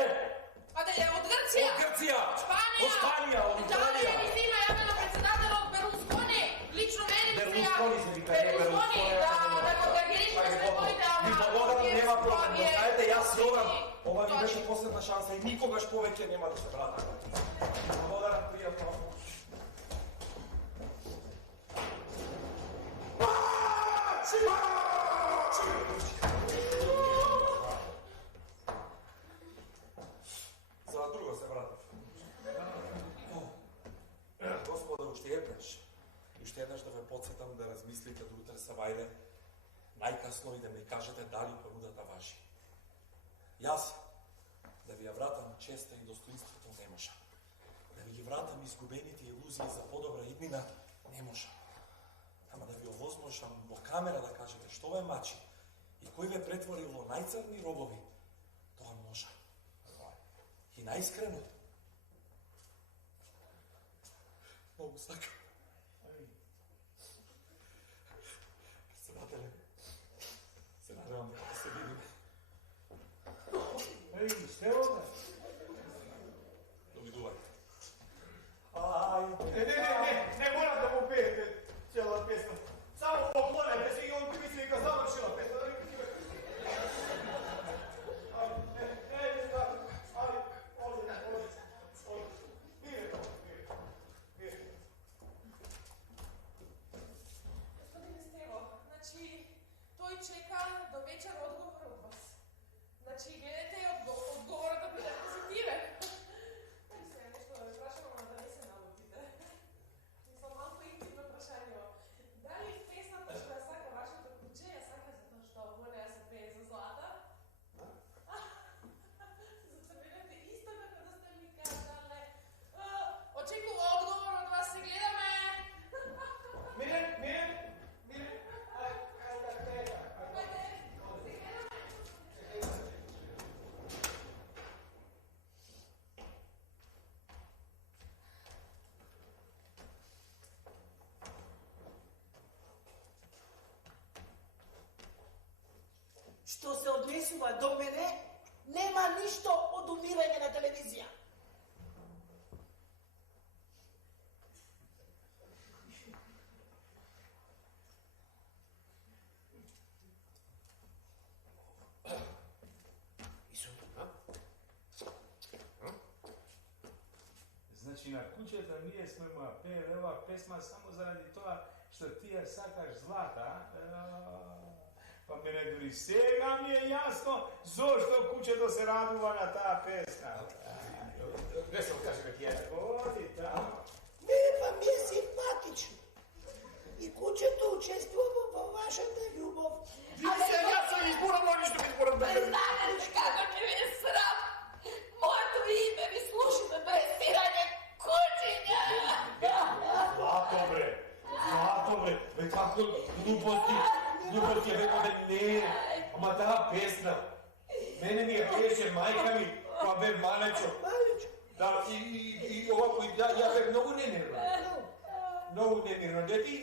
а да е од Грција? Од Грција, Шпанија, од Шпанија, од Италија. Италија ни има јавно председателот Берлускони, лично мене Берлускони се вика, не Берлускони, да ги реши да се борите, Ви благодарам, нема проблем, но знаете, јас си ова ми беше последна шанса и никогаш повеќе нема да се вратам. Благодарам, пријатно. За друго се вратив. Господе, уште еднаш. Уште еднаш да ве подсетам да размислите до утре сабајле, најкасно и да ми кажете дали понудата важи. Јас да ви ја вратам честа и достоинството не можам. Да ви ги вратам изгубените илузии за подобра иднина не можам. Ама да ви овозможам во камера да кажете што ве мачи и кој ве претвори во најцрни робови, тоа може. И најискрено, многу сакам. Председателе, се надевам дека се видиме. Довидувајте. Не мора да му пеете цела песна. Само поклонете се и он би мисли дека завршила песна. Господине Стево, значи тој чека до вечер одговор од вас. Значи гледате одговорот да биде позитивен. Се нешто да ве прашам, ама да не се налутите. Мислам малку интимно прашање. Дали песната што ја сака вашето куче, ја сака затоа што воля ја се пее за злата? Зацрвенете исто како да сте ми кажале. Очекува одговор од вас, се гледаме. Мирен. Што се однесува до мене, нема ништо од умирање на телевизија. Значи на куќата ние сме му пееле ова песма само заради тоа што ти ја сакаш Злата. Па мене дури сега ми е јасно зошто куќето се радува на таа песна. Не се окажеме ти ја. Оди тамо. Мене ми е симпатично. И кучето учествува во вашата љубов. Вие се јас се изборам, но ништо ми изборам. Не знаете ли како ќе ви е срам? Моето име ви служи на дресирање кучиња. Злато бре, бе како глупости, бе не, ама таа песна, мене ми ја пееше мајка ми, па бе малечо. Да, и ова кој ја бе многу немирно, дети,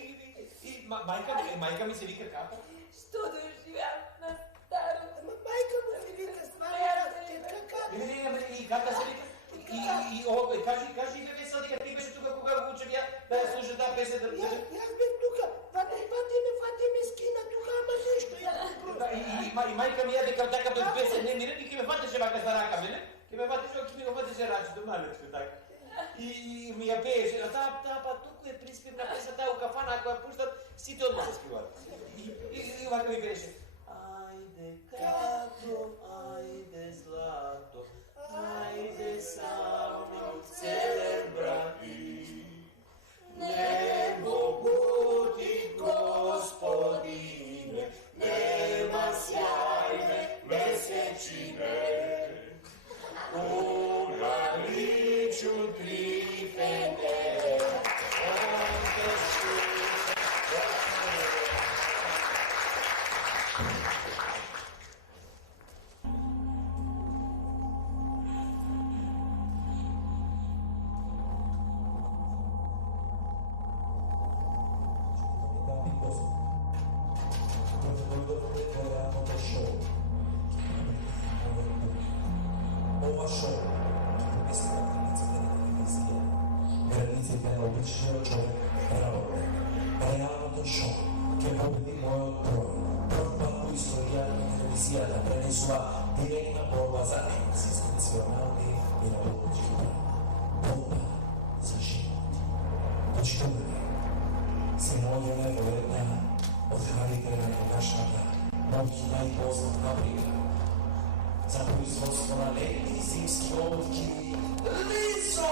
и мајка ми се вика како? Што доживеам на старо? Мајка му се вика стварна тетка Ката. Не, и Ката се вика. И ова, кажи бе весел дека ти беше тука кога го учев ја да ја слуша таа песен. Јас бев тука, фати ме скина тука, ама нешто ја И мајка ми ја дека така без песен не мире, и ке ме фатеше вака за рака, мене? Ке ме фатеше, ке ми го фатеше рачето, малечко, така. И ми ја пееше, а таа па туку е приспевна песна, таа у кафана, ако ја пуштат, сите одма се скриваат. И вака ми пееше. Ајде Като, ајде Злато, ајде само целебрати, небо бudi Господине, нема сјајне месечине, ураличу трифене, Ова шоу е границите на телевизија, границите на обичниот човек работа. Реалното шоу ќе победи мојот број. Прв пат во историјата на телевизијата пренесува директна борба за екзистенционални и работнички права. Борба за живот. Почитувани, се наоѓаме во една од храните на тогашната моќна и позната брига за производство на летни и зимски обувки Лисо!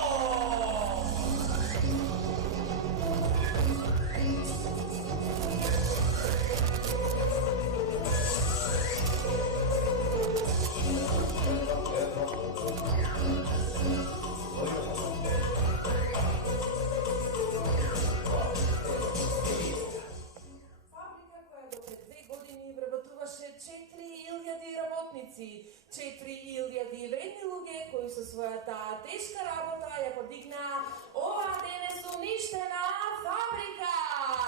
Фабрика која до пред 2 години вработуваше 4000 работници, 4000 вредни луѓе кои со својата тешка работа ја подигнаа оваа денес уништена фабрика!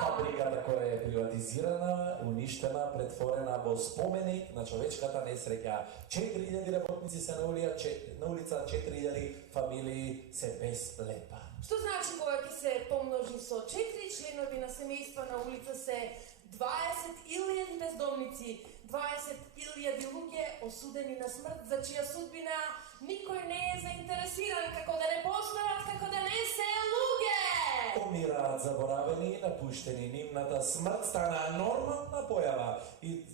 Фабриката која е приватизирана, уништена, претворена во споменик на човечката несреќа. 4000 работници се на улица, 4000 фамилии се без лепа. Што значи кога ќе се помножи со 4 членови на семејства на улица се 20.000 бездомници, 20.000 луѓе осудени на смрт за чија судбина никој не е заинтересиран, како да не постојат, како да не се луѓе! Умираат заборавени, напуштени, нивната смрт стана нормална појава. И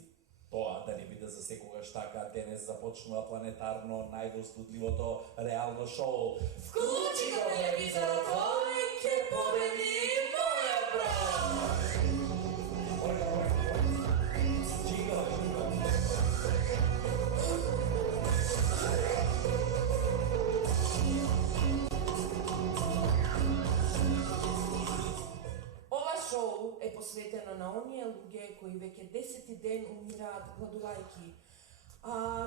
тоа да не биде за секогаш така, денес започнува планетарно највозбудливото реално шоу. Вклучи го телевизорот, тој ќе победи мојот брат! Ова шоу е посветено на оние луѓе кои веќе 10 ден умираат гладувајќи.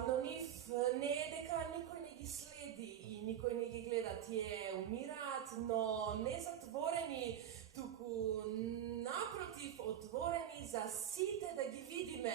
Но нив не е дека никој не ги следи и никој не ги гледа. Тие умираат, но не затворени, туку напротив отворени за сите да ги видиме.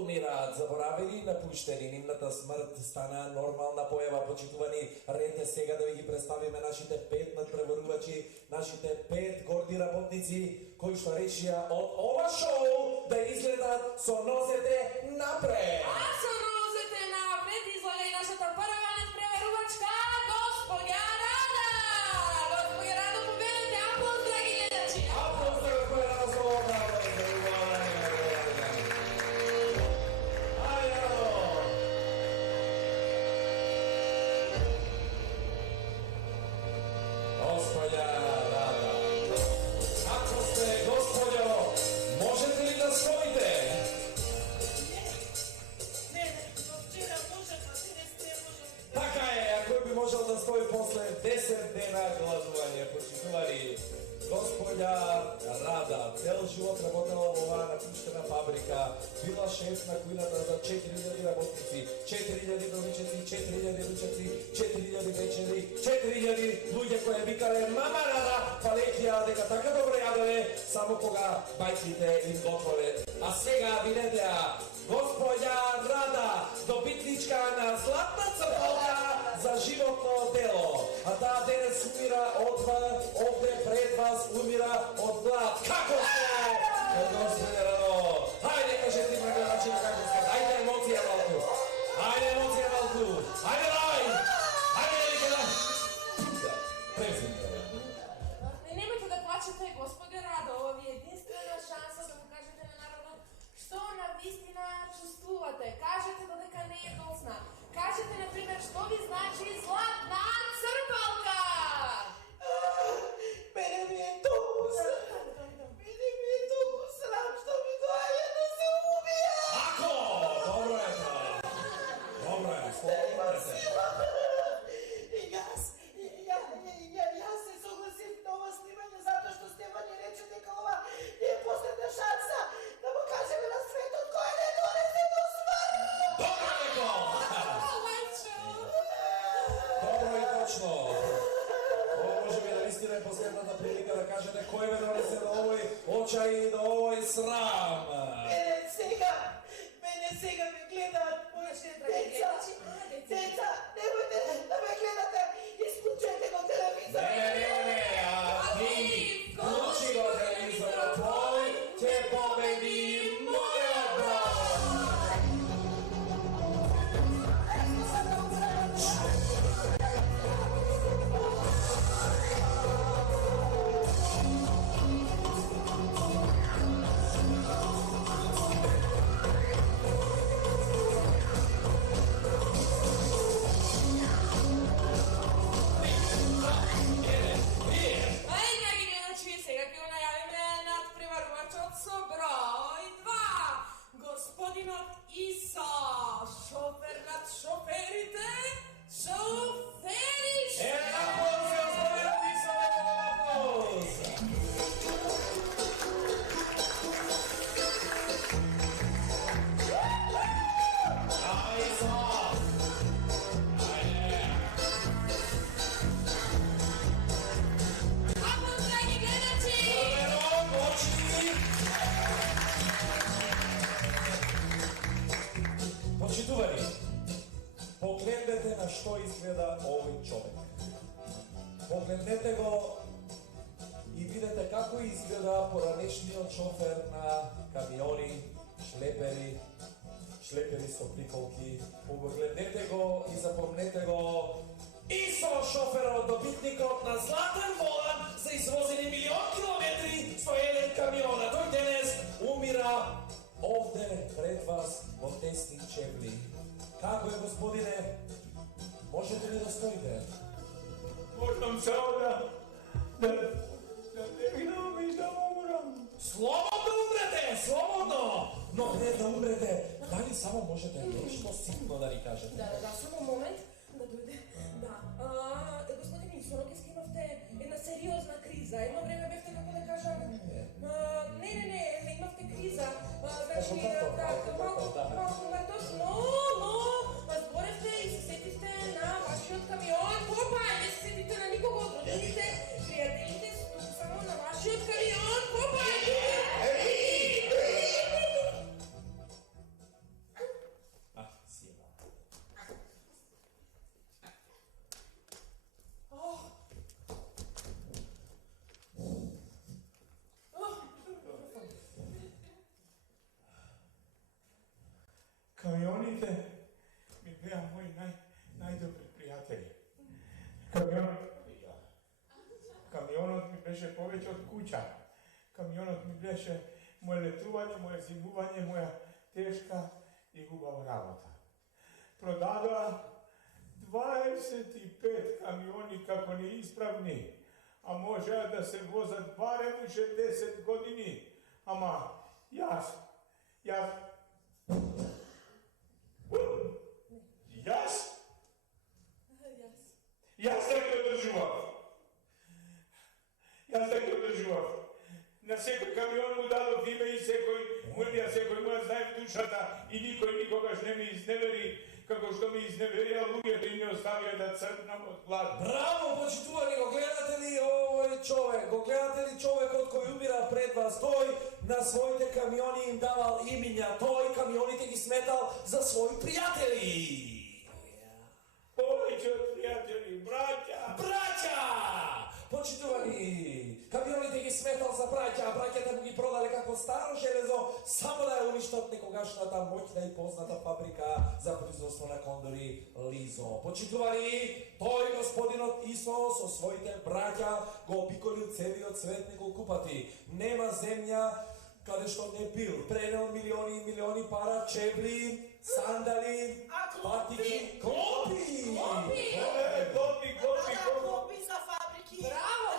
Умираат заборавени, напуштени, нивната смрт стана нормална појава. Почитувани, рете сега да ви ги представиме нашите 5 надпреварувачи, нашите 5 горди работници кои што решија од ова шоу да изгледат со нозете напред. А со нозете напред излага и нашата прва надпреварувачка, господја Рада! gospođa Rada. Ako ste, gospođo, možete li da stojite? Ne, včera može, pa danes ne može. Така е, ако би можел да стои после 10 дена гладување, почитували господја Рада, цел живот работела во оваа напуштена фабрика, била шеф на кујната за 4000 работници, 4000 домичеци, 4000 ручеци, 4000 вечери, 4000 луѓе кои викале мама Рада, палеќија дека така добро јадале, само кога бајците им готвале. А сега видете ја, господја Рада, добитничка на златна црколка за животно дело. А таа денес умира овде пред вас умира од глад. Како сте? Господи Радо, хајде кажете на гледачите како сте. Хајде емоција малку. Хајде емоција малку. Хајде давај. Хајде нека да. Презимте. Немојте да плачете, господи Радо, ова ви е единствена шанса да му кажете на народот што на вистина чувствувате. Кажете додека не е досна. Кажете, например, што ви значи златна црколка. Мене ми е толку срам. Мене ми е толку срам, што ми доаѓа да се убија. Ако! Добро е тоа. Добро е, слободно се. И јас се согласив на ова снимање затоа што Стефан ни рече дека ова е последна шанса да му кажеме на светот кој не донесе до смрт. Добро е тоа! Добро и точно. Ова може би наистина е последната прилика да кажете кој ме донесе до овој очај и до овој срам. Мене сега ме гледаат моите деца. Деца, немојте да ме гледате, исклучете го телевизорот. Не, а ти вклучи го телевизорот твој, ќе победи мојот брат. Господинот Исо, шофер над шоферите, шофериш! Аплауз за господинот Исо, аплауз! Исо! Аплауз, драги гледачи! Добро, почни! Почитувани, погледнете на што изгледа овој човек. Погледнете го и видете како изгледа поранешниот шофер на камиони, шлепери со приколки. Погледнете го и запомнете го. Исо шоферот, добитникот на златен волан за извозени милион километри со еден камион. А тој денес умира овде пред вас во тесни чевли. Како е, господине? Можете ли да стоите? Можам само да тргнам и да умрам. Слободно умрете, слободно! Но не да умрете, дали само можете нешто ситно да ни кажете? Да, само момент да дојде. Да. Господин Исо, ноќеска имавте една сериозна криза. Едно време бевте, како да кажам, не, имавте криза. Значи, малку мртов, но зборевте и се сетивте на вашиот камион. Попа, не се сетивте на никого од роднините, пријателите, само на вашиот камион. Попа, Камионите ми беа мои најдобри пријатели. Камионот ми беше повеќе од куќа. Камионот ми беше моје летување, моје зимување, моја тешка и хубава работа. Продадоа 25 камиони како неисправни, a može da se vozat barem u 60 godini. Ama, Jaz tako održuvam. Na sekoj kamion mu dalo fime i sekoj moja znajem dušata i nikoga ne mi izneveri, kako što mi izneverija lujet i mi ostavio da crpnam od glada. Bravo, počituvani, go gledate li čovek? Go gledate li čovek od koji umira pred vas? Toj na svojite kamioni im daval iminja, toj kamionite gi smetal za svoji prijatelji. Poveć od prijatelji, braća! Počituvani, kamionite gi smetal za braća, a braćата mu gi prodale kako staro železo, samo da je uništot nekogašna ta moćna i poznata fabrika za proizvodstvo na kondori Lizo. Počituvani, toj gospodinot Iso so svojite braća go opikolju celio svet nego kupati. Nema zemlja kada što ne bil, preneo milioni i milioni para, čebli, sandali, patiki, klopi! Klopi za fabriki,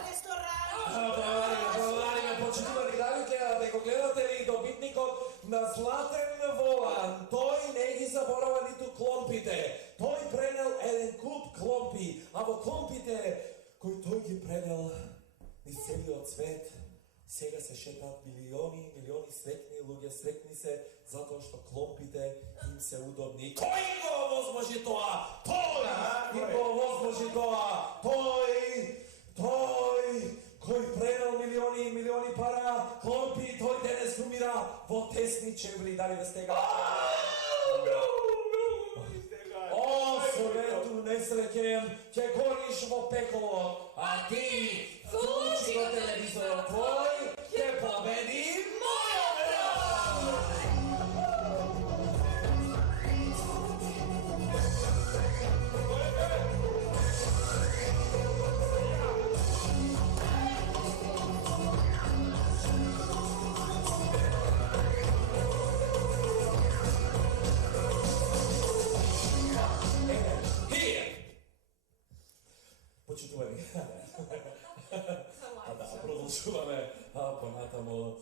restorani. Bravo, počituvani, da go gledate li dobitnikov na zlaten volan, toj ne gi zaborava ni tu klompite, toj prenel eden kup klompi, a vo klompite, koji toj gi prenel ni celio svet, сега се шетат милиони и милиони срекни луѓе, срекни се затоа што кломпите им се удобни. Кој го возможи тоа? Тој им го возможи тоа. Тој кој пренел милиони и милиони пара, кломпи, тој денес умира во тесни чевли. Дали да стега? О, совету несреќен, ќе гориш во пеколот, а ти Включи го телевизорот твој, ќе победи мојот брат! Почитувани. Продолжуваме понатаму.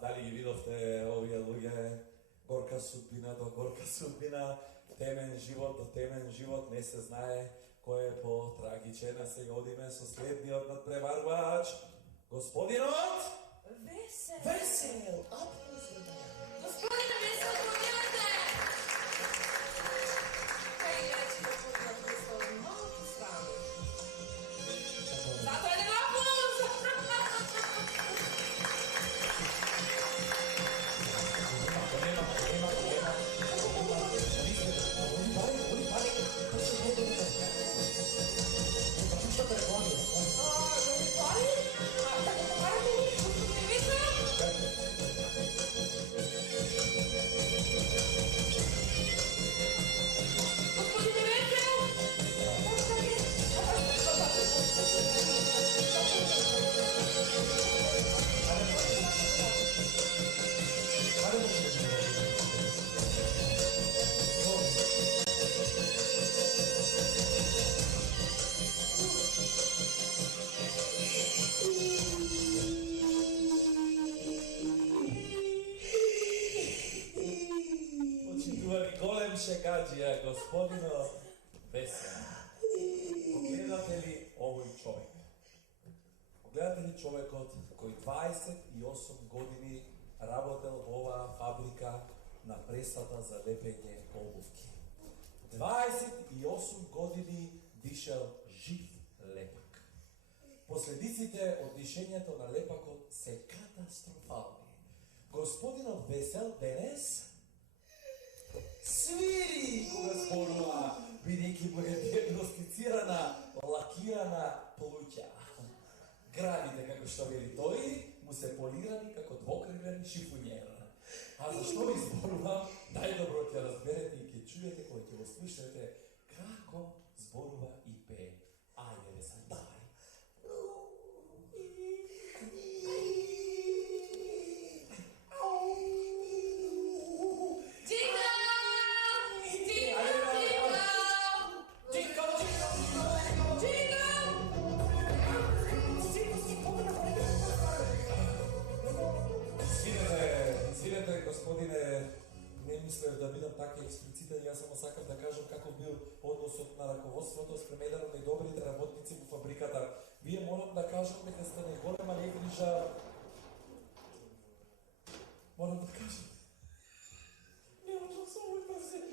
Дали ги видовте овие луѓе? Горка судбина до горка судбина, темен живот до темен живот, не се знае кој е по-трагичен. А сега одиме со следниот надпреварвач, господинот Весел. Весел! Господине Весел, помилуйте! Кај речи господинот Весел, малки срам. Зато е лапус! Голем шегаджија, господино Весел. Погледате ли овој човек? Погледате ли човекот кој 28 години работел во оваа фабрика на пресата за лепење обувки? 28 години дишел жив лепак. Последиците од дишењето на лепакот се катастрофални. Господинот Весел денес свири кога зборува, бидејќи му е диагностицирана лакирана плуќа. Градите, како што вели тој, му се полирани како двокривен шифунјер. А зашто ви зборувам, најдобро ќе разберете и ќе чуете кога ќе го слушнете како зборува и пее. Ајде, Весел, давај. Jingle! односот на раководството спрема еден од најдобрите работници во фабриката. Вие морам да кажам дека сте најголема негрижа. Морам да кажам. Не можам со овој пазен.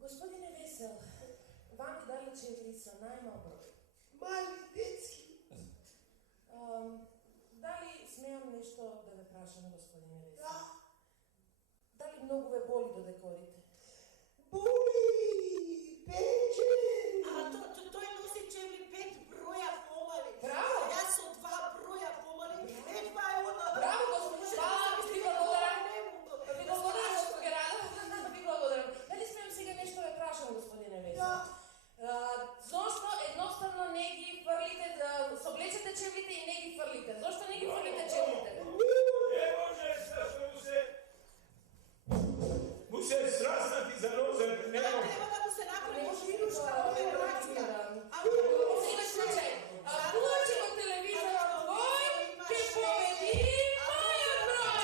Господине Весел, вам ви дали 4 са најмал број. Мали детски. Дали смеам нешто да ве прашам, господине Весел? Да. Дали многу ве боли додека одите? Боли, пече. Тој носи чевли 5 броја помали. Браво! Јас со 2 броја помали. Едва е она. Браво, господине, ви благодарам. Ви благодарам што ге радам. Ви благодарам. Дали смеам сега нешто ве прашам, господине Весел? Да. Зошто едноставно не ги фрлите, соблечете чевлите и не ги фрлите? Зошто не ги фрлите чевлите? Не може, зашто му се сраснати за нозем, не Треба може. да му се направи Може би хируршка тоа е операција. Сега случај, плаче во телевизорот твој, ќе победи мојот број!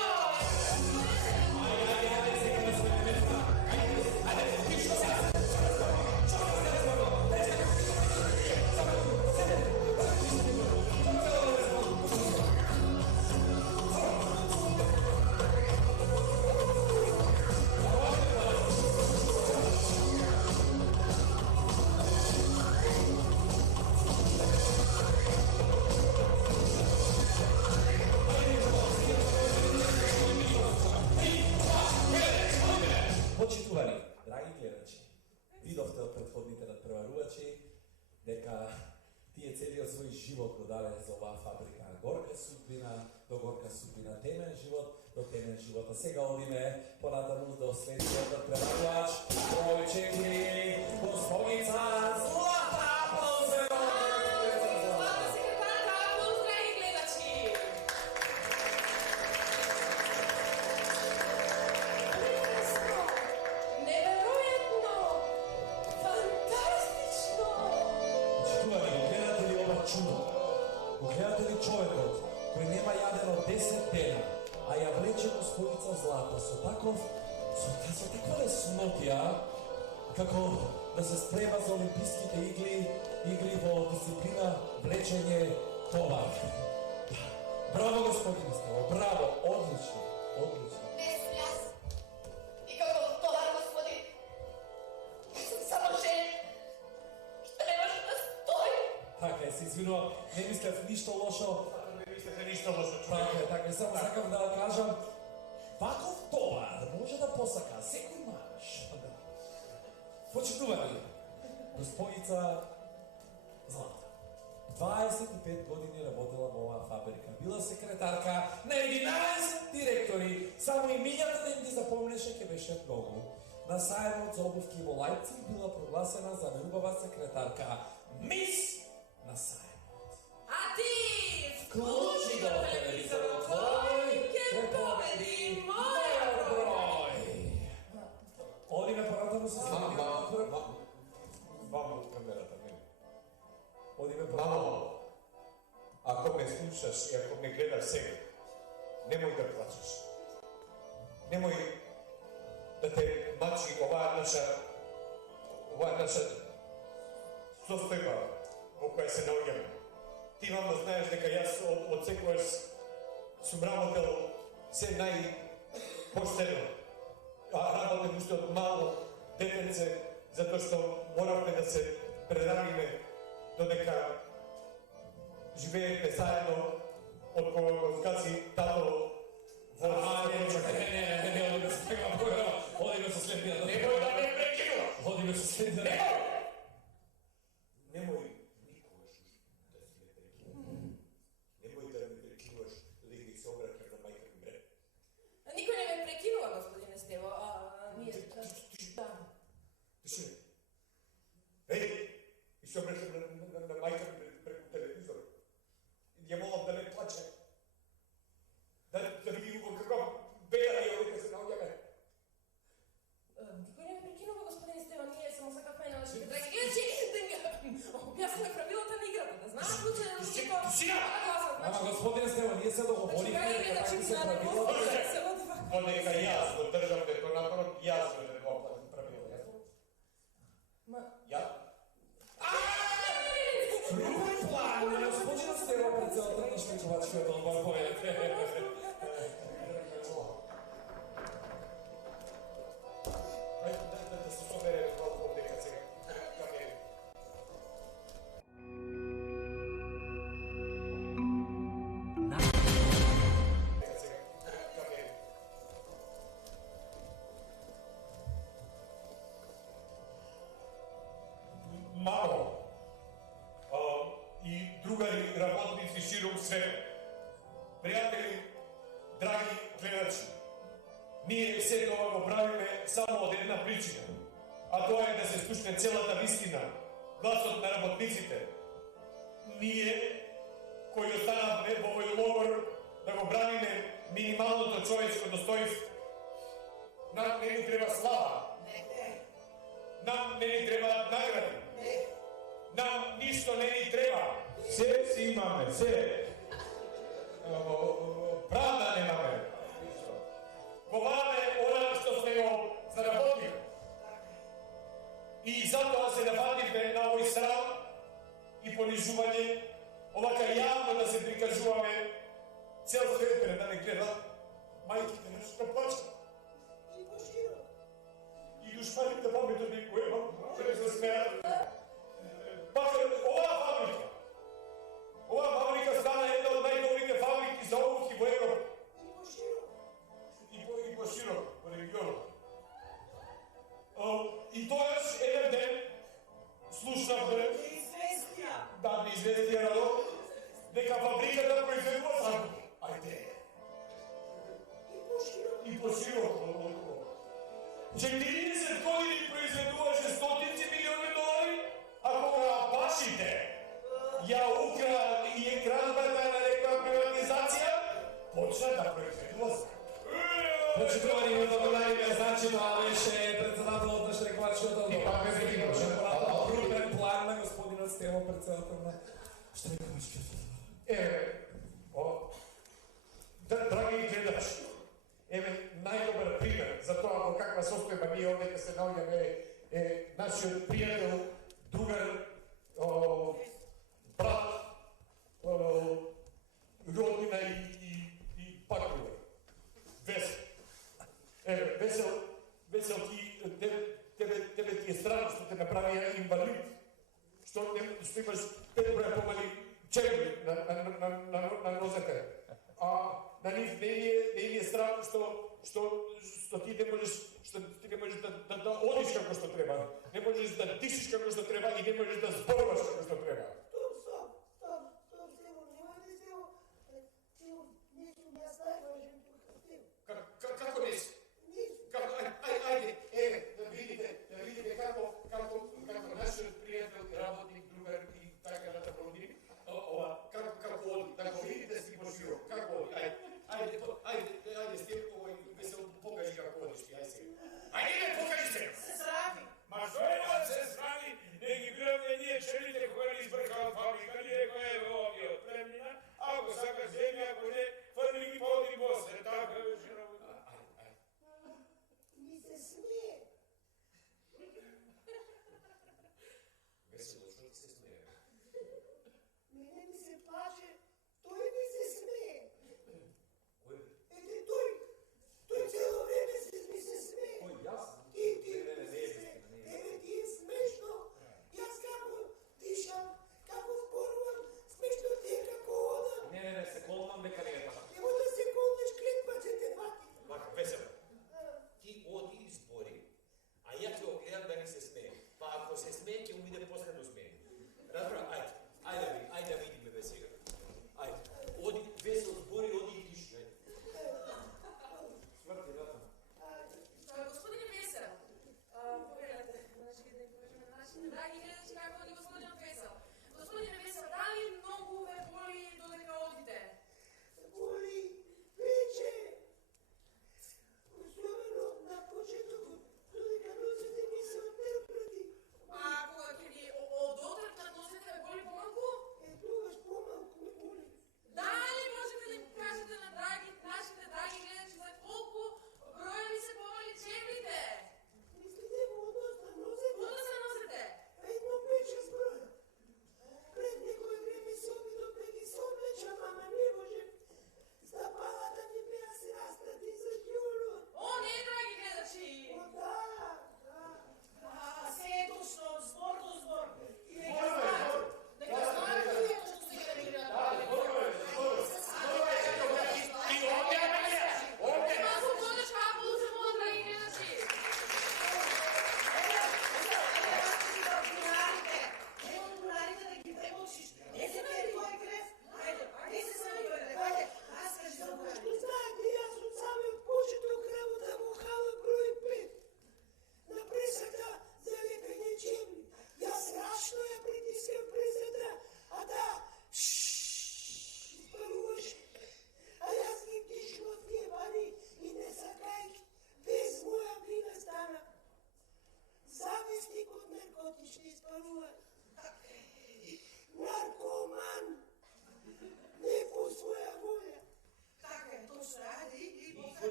Почитувани, драги гледачи, видовте од претходните надпреварувачи дека тие целиот свој живот го дале за оваа фабрика. Горка судбина до горка судбина, темен живот до темен живот. А сега одиме понатаму до следниот надпреварувач, број 4, госпогица Злата Ползенова. Главна секретарка, поздрави гледачи! Прекрасно! Неверојатно! Фантастично! Почитувани, го гледате ли ова чудо? Го гледате ли човекот кој нема јадено 10 дена, а ја влече госпогица Злата со таква леснотија, како да се спрема за олимписките игри во дисциплина влечење товар. Браво, господине Стево, браво, одлично, одлично. Не сум јас. И како товар, господин. Јас сум само жена. Што не може да стои. Така е, се извинувам, не мислев ништо лошо. Не мислете ништо лошо, Така е, само сакам да кажам, ваков товар може да посака секој маж. Почитувани, госпогица Злата, 25 години работела во оваа фабрика. Била секретарка на 11 директори. Само имињата да им ги запомнеше ке беше многу. На сајмот за обувки во Лајпциг била прогласена за најубава секретарка. Мис на сајмот. А ти, вклучи го телевизорот твој, ќе победи мојот број! Одиме понатаму со следниот. Мамо од камерата, не. Одиме понатаму. Мамо, ако ме слушаш и ако ме гледаш сега, немој да плачеш. Немој да те мачи оваа наша состојба во која се наоѓаме. Ти, мамо, знаеш дека јас од секојаш сум работел се најпоштено. Работам уште од мало детенце, затоа што моравме да се преравиме додека живееме заедно од кога го скаци тато во Не, одиме со следниот програм. Одиме со следниот. Немој да ме прекинуваш! Одиме со следниот. Немој никогаш да си ме прекинуваш. Немој да ме прекинуваш додека ги се обраќам на мајка ми бре. Никој не ме прекинува, господине Стево. Ние... Да. Тишина. Еј, и се обраќам Ама господин Стево, ние се договорихме дека такви се правила. Понека јас го држам детонаторот, јас го држам правила. Ја? Други план, господин Стево, председател на Швейцарскиот одбор, поведете. Да се собереме колку дека сега камери. Мамо, и другари работници широм свет, пријатели, драги гледачи, ние се тоа го правиме само од една причина, а тоа е да се слушне целата вистина, гласот на работниците. Ние, кои останавме во овој логор, да го браниме минималното човечко достоинство. Нам не ни треба слава. Нам не ни треба награди. Нам ништо не ни треба. Се си имаме, се. Правда немаме. Го бараме она што сме го заработили. И затоа се навадивме на овој срам и понижување, овака јавно да се прикажуваме, цел свет да не гледа, мајките нешто плачат. И душманите бабите ми кои ще се смеят. Пака, оваа фабрика стана една од најдобрите фабрики за обуки во Европа. И по-широко, по регионот. И тојаш еден ден слушнавме да известија народ дека фабриката произведува закупи. Ајде. И по-широко. 40 години произведуваше стотици милиони долари, а кога вашите ја укра и е крадбата на некоја приватизација, почна да произведува закупи. Почитувани ми благодариме, значи тоа беше председателот на Штрекувачкиот одбор. Крупен план на господинот Стево, председател на Штрекувачкиот одбор. Драги гледачи, еве најдобар пример за тоа во каква состојба ние овде се наоѓаме е нашиот пријател, другар, брат, роднина и патриот. Весел. Еве, Весел тебе ти е странно што те направија инвалид, што имаш 5 броја помали чевли на нозете. А на нив не е страшно што ти не можеш да одиш како што треба, не можеш да дишиш како што треба и не можеш да зборуваш како што треба. Како не си? Ајде, еве, да видите како нашиот пријател, работник, другар и така натаму, како оди, да го видите си пошироко, како оди, ајде, Стефко, Весел, покажи како одиш ти, ајде сега.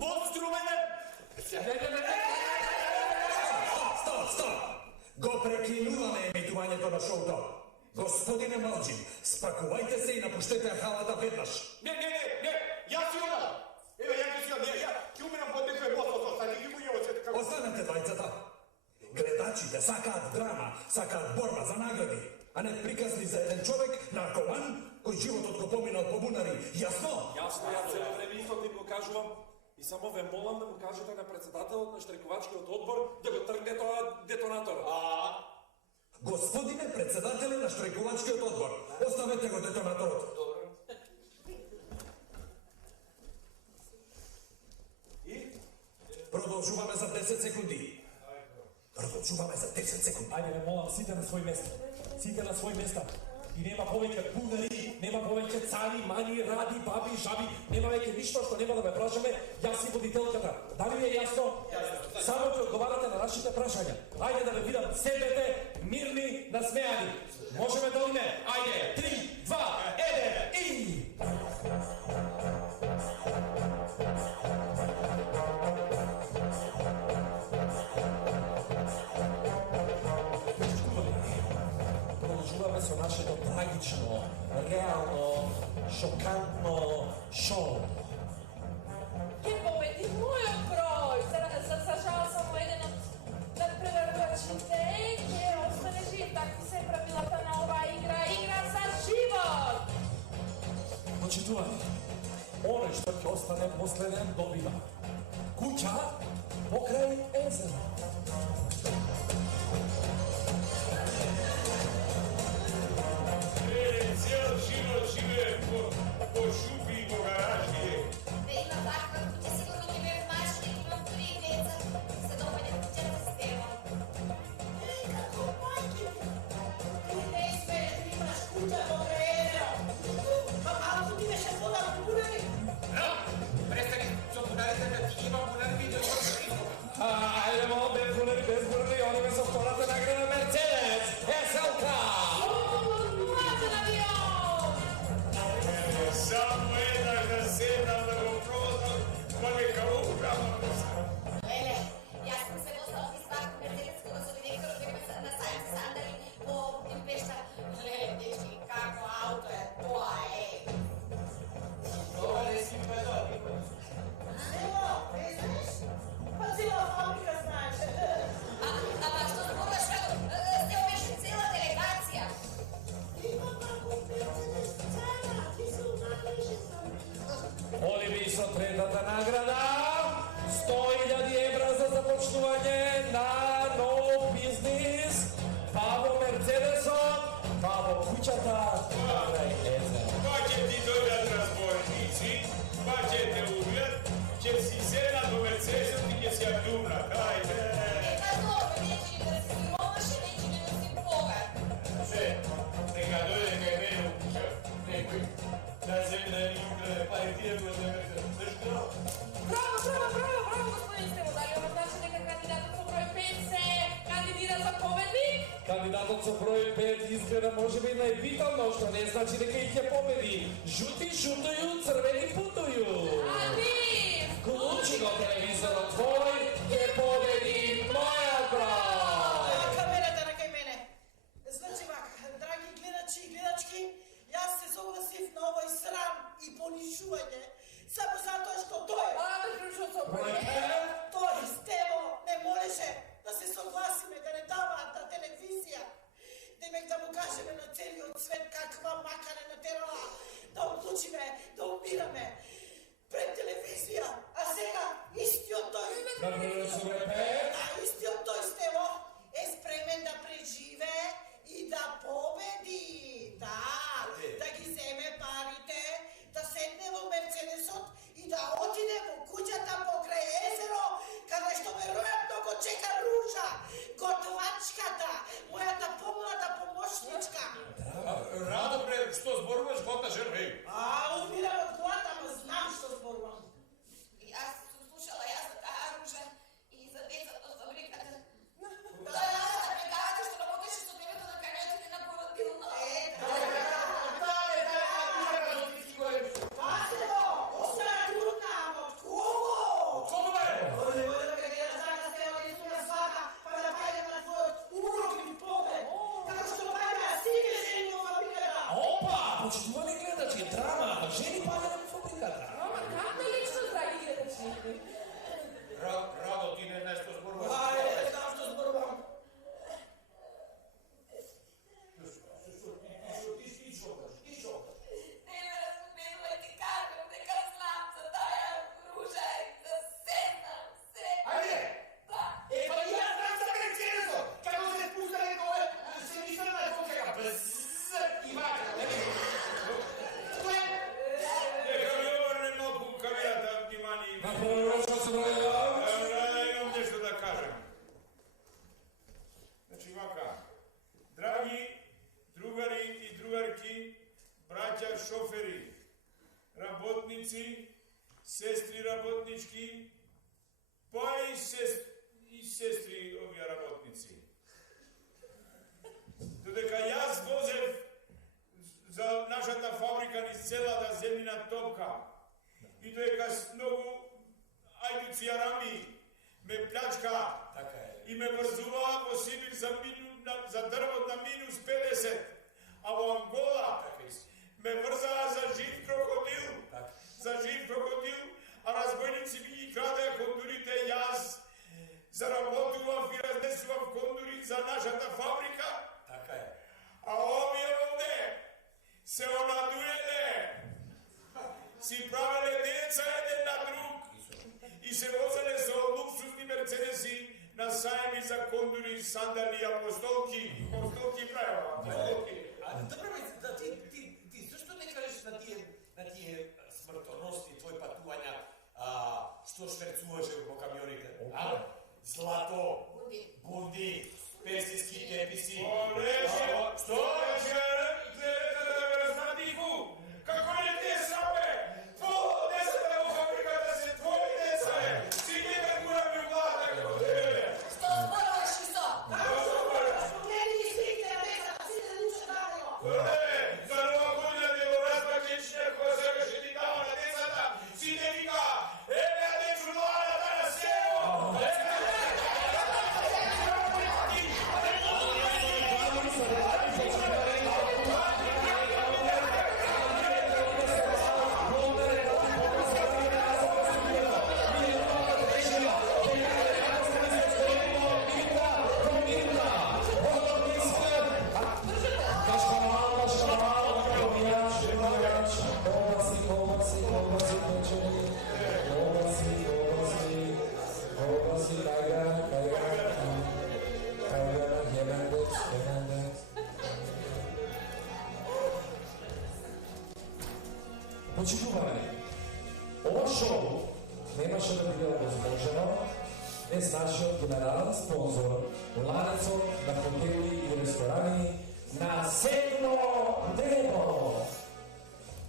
Monstrumenem! Стоп! Го прекинуваме емитувањето на шоуто. Господине Малджин, спакувајте се и напуштете халата веднаш. Не, јас си одам. Еве, ја ќе си одам, ја ќе умирам под некој мост, остани ги бујево се така. Останете двајцата. Гледачите сакаат драма, сакаат борба за награди, а не приказни за еден човек, наркоман, кој животот го поминал по бунари. Јасно? Јасно, ја цело време исто ти го кажувам. И само ве молам да му кажете на председателот на штрекувачкиот одбор да го тргне тоа детонатор. Господине председателе на штрекувачкиот одбор, оставете го детонаторот. И? Продолжуваме за 10 секунди. Продолжуваме за 10 секунди. Ајде, ве молам, сите на свој место. Сите на свој место. И нема повеќе бунари, нема повеќе цари, мани, ради, баби, жаби, нема веќе ништо што нема да ме прашаме, јас си водителката. Дали ви е јасно? Само ќе одговарате на нашите прашања. Ајде да ве видам седете, мирни, насмеани. Можеме да одиме? Ајде, 3, 2, 1 и... Продолжуваме со нашето трагично, реално, шокантно шоу. Ќе победи мојот број. За жал само еден од надпреварувачите ќе остане жив. Такви се правилата на оваа игра. Игра за живот. Почитувани, оној што ќе остане последен добива. Куќа покрај езеро. Цел живот живее по шупи и по гаражи. Да има таква куќа, сигурно ќе ме вмаши, имам 3 деца. Се допаѓа куќата с тема. Како мајки? Ти не смееш да имаш куќа покрај езеро. Па малку ти беше вода во бунари. Престани со бунарите, да ти има бунари видео. Ајде, мол, без бунари, одиме со втората награда Мерцедес, СЛК! Само еднаш да седам да го продам, па нека управам. Леле, јас сум се достал из ваку Мерцедес кога со директорот бевме на сајм сандали по Будимпешта. Леле, дечки, како ауто е, тоа е. Тоа не си педали. Село, не знаеш? Па цела фабрика знаеш. Ама што зборуваш, како сте беше цела делегација? Има малку Мерцедес цара, ти се умалеше сам. Одиме и со третата награда, 100.000 евра за започнување на нов бизнис. Паво Мерцедесот, Паво куќата покрај езеро. Па ќе ти дојдат разбойници, па ќе те убијат, ќе си седнат во Мерцедесот и ќе си ја думнат. Ајде. Па добро, нече да се снимаваше, нече да си богат. Се, нека дојде кај мене у куќа некој да земе да ни украде, па и тие го земете. Зашто? Браво, господин Стеводали. Ова значи дека кандидатот со број 5 се кандидира за победник. Кандидатот со број 5 изгледа можеби највитално, што не значи дека и ќе победи. Жути шутују, црвени путују. Ами! Клучи го телевизорот твој, ќе победи мојот број. Камерата на кај мене. Значи вака, драги гледачи и гледачки, јас се согласив на овој срам и понижување, само затоа што тој Стево не молеше да се согласиме да не даваат на телевизија. Демек да му кажеме на целиот свет каква мака не натерала да одлучиме да умираме пред телевизија. А сега истиот тој истиот тој Стево е спремен да преживее и да победи. Да ги земе парите, да седне во Мерцедесот и да отиде во куќата покрај езеро, каде што веројатно го чека Ружа, готвачката, мојата помлада помошничка. Радо бре, што зборуваш, гота жервей? Умирам од глад, ама знам што зборувам. Јас сум слушала јас за таа Ружа и за децата од фабриката. Предавате што работеше со бебето на каријатите на породилно. Пазево, остана трудна, ама од кого? Poštovani gledači, drama, ženi palja fabrikata. Ама каква личност, драги гледачи? Радо, ти не знаеш што зборуваш. Aj, znam što zborujem. Не ме разумевај, ти кажам дека знам за тая ружа и за се знам, се. Ајде! Да. Па и јас знам за кренценето! Како се спустали до ове, се мислам на фокера, брз и вака, не ви? Што е? Нека ми обрне малку камерата, внимание. Направо се броја. Имам нешто да кажам. Значи вака, драги другари и другарки, браќа шофери, работници, сестри работнички, па и сестри овие работници. Додека јас возев за нашата фабрика низ целата земјина топка и додека многу ајдуци арамби ме плячка и ме врзуваа во Сибир за дрвот на минус 50, а во Ангола ме врзаа за жив крокодил, а разбойници ми ги крадеа кондурите, јас заработував и разнесував кондури за нашата фабрика. Така е. А овие овде се онадуеле, си правеле деца еден на друг и се возеле со луксузни мерцедеси на сајми за кондури, сандали и апостолки. Апостолки правила, апостолки. Добре, да ти зашто не кажеш на тие смртоносни твои патувања што шверцуваше во камионите? Злато, бунди, персиски теписи. Што рече? Гледате да ме разнатифу? Како не те сабе? Пола децата во фабриката се твои деца, е. Си ги ме гурам и влада, како те. Што зборуваш, Исо? Погледни ми стрите на децата, сите да учат правилно. За нова година те го разпачечне која се беше ти дава на децата. Сите вика, еве ја дечу младата на село. Почитувани, ова шоу немаше да биде овозможено без нашиот генерален спонзор, ланецот на хотели и ресторани на Седмо небо.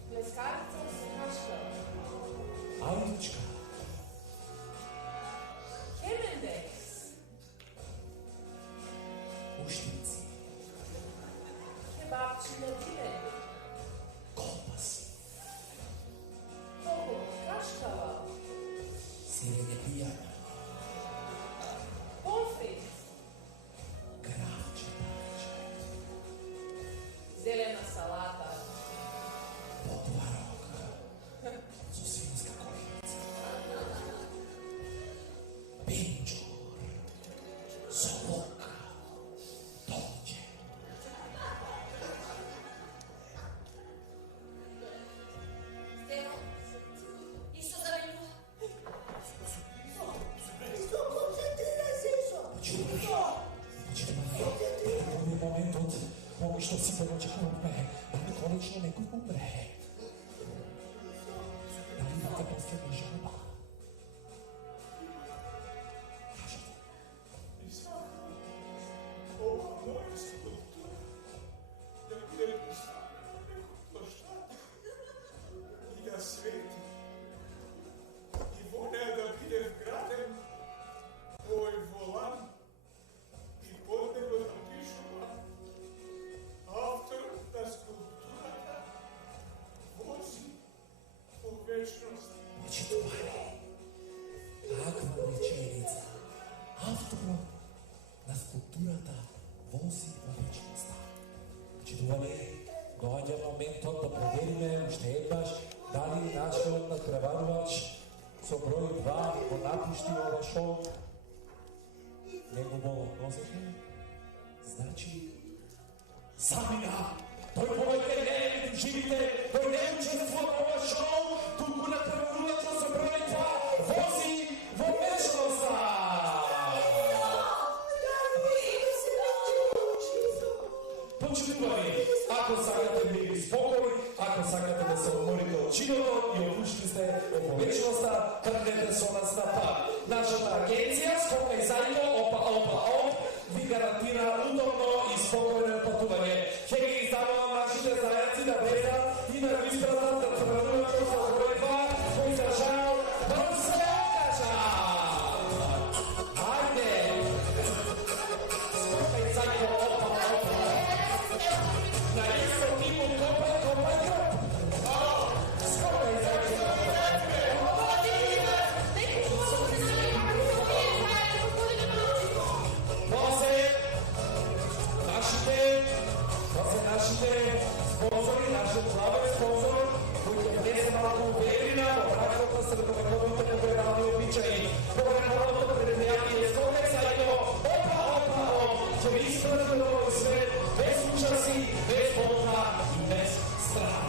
Плескарица Синашка. Ајдучка, Хемендекс. уштици, Кебапчина Дилен. колбаси, Того Кашкава. сирење пијана, Помфрит. гравче, Зелена салата. потварок, со свинска корица, пинчур, со лук, долче, Стено, Исо завинува. Почитувани, моментот кога што сите очекуваме да конечно некој умре. Дали имате последна жалба? Кажете. Ова моја скулптура да биде поставена на некој площад и да свети. И во неја да биде вграден овој волан и под него да пишува авторот на скулптурата доаѓа моментот да провериме уште еднаш дали нашиот надпреварувач со број 2 го напушти ова шоу. Негово носење, значи замина. Тој повеќе не е меѓу живите, тој не учествува во ова шоу, туку надпреварувачот со број 2 вози во вечноста. Почитувани, ако сакате мир и спокој, ако сакате да се уморите од чиното и одлучили сте во вечноста, тргнете со нас на пат. Нашата агенција Скокај заедно ОПА ви гарантира удобно и спокојно патување. Ќе ги издавам нашите зајаци да влезат и да ви испратат да тргнувачот со број 2, кој за жал да се окажа. Ајде! Скокај заедно ОПА. На исто типу копај гроб. Скокај заедно. Нашите спонзори, нашиот главен спонзор, кој ќе внесе малку уверина во бракот на средновековите победални обичаи. Победалното предемјање Скокај заедно, ОПА, ќе ви испрати на овој свет без ужаси, без болка и без страх.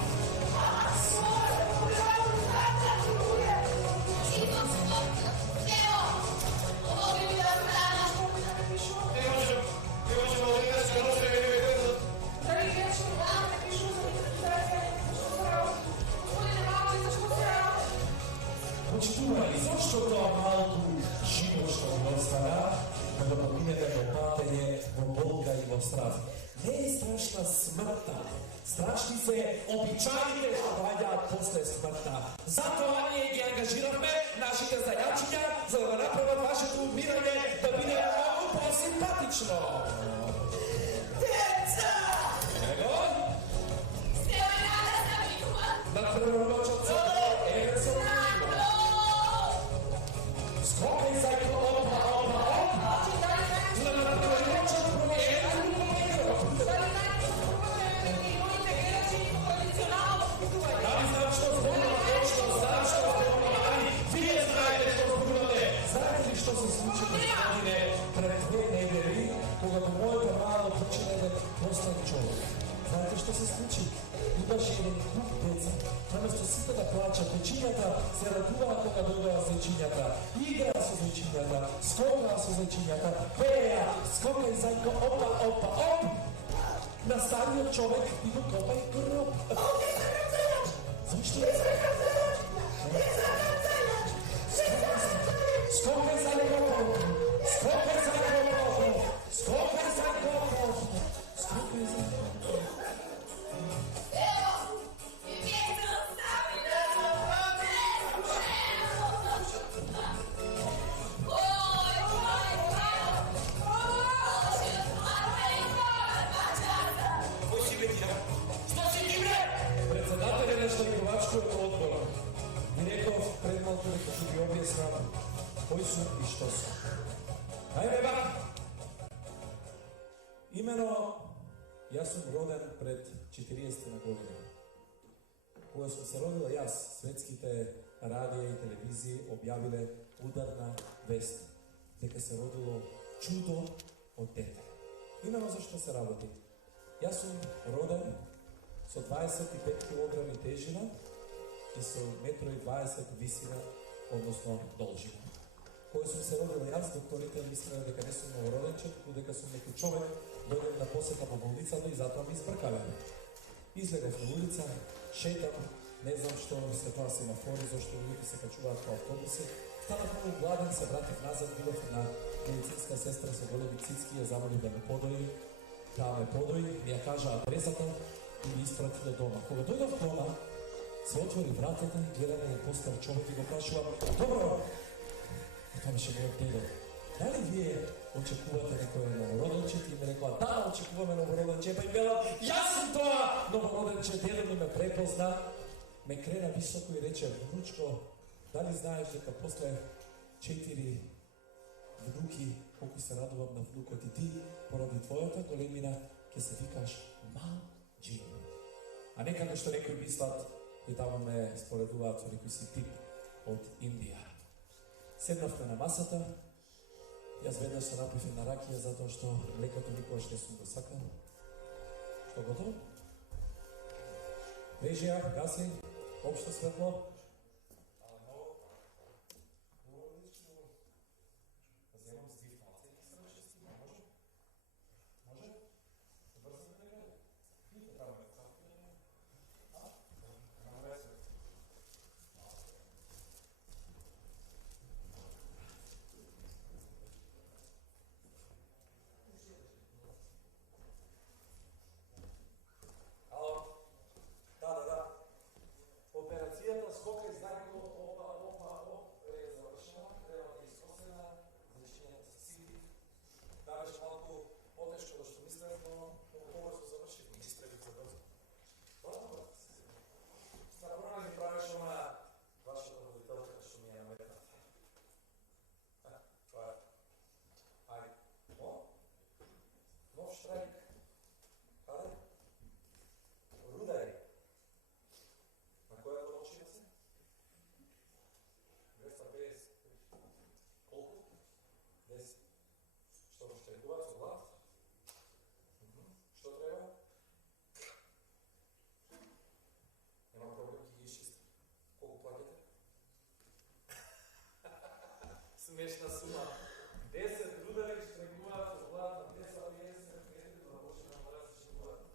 Почитувани, зашто тоа малку живот што ви остана, да го поминете во патење, во болка и во страх. Не е страшна смртта. Страшни се обичаите што доаѓаат после смртта. Затоа ние ги ангажиравме нашите зајачиња за да направат вашето умирање да биде многу посимпатично. Деца! Его? Надпреварувачот со еве со Скокај заедно ОПА. За надпреварувачот број 1. Дали знам што зборува точно, знам што зборува, али вие знаете што зборувате. Знаете ли што се случи господине пред 2 недели, кога моето мало почине постане човек? Знаете што се случи? Имаше еден куп деца. Наместо сите да плачат зечињата, се радуваа кога дојдоа зечињата. Играа со зечињата, скокаа со зечињата, пееа, скокај зајко, ОПА. На стариот човек и му копај гроб. Зашто? Скокај зајко, скокај зајко, скокај зајко, скокај зајко. Председателя на штрајковачкиот одбор ми реков пред малку дека ќе ви објаснам кој сум и што сум. Ајде ба! Имено, јас сум роден пред 40 на година. Кога сум се родила јас, светските радија и телевизии објавиле ударна вест дека се родило чудо од дете. Имено зашто се работи. Јас сум роден со 25 кг тежина и со 1,20 м висина, односно должина. Кога сум се родил јас, докторите мислеле дека не сум новороденче, туку дека сум некој човек, дојдем на посета во болницата и затоа ми избркале. Излегов на улица, шетам, не знам што се тоа семафори, зашто луѓето се качуваат по автобуси. Станав многу гладен, се вратив назад, бидов на медицинска сестра со големи цицки, ја замолив да ме подои. Таа ме подои, ми ја кажа адресата и ми испрати до дома. Кога дојдов дома, се отвори вратата и гледам еден постар човек и го прашувам: "Добро, тоа беше мојот дедо. Дали вие очекувате некој новороденче?" И ми рекла: "Да, очекуваме новороденче." Па им велам: "Јас сум тоа новороденче." Дедо ми ме препозна, ме крена високо и рече: "Внучко, дали знаеш дека после 4 внуки, колку се радувам на внукот и ти, поради твојата големина, ќе се викаш Мал Джим." А некаде што некои мислат и таму ме споредуваат со некој си тип од Индија. Седнавме на масата, јас веднаш се напив на ракија затоа што млекото никогаш не сум го сакал. Што готово? Режија, гаси, општо светло. Смешна сума. 10 рудари штрекуваат со главата 10 50 метри да може да мора да се штрекуваат.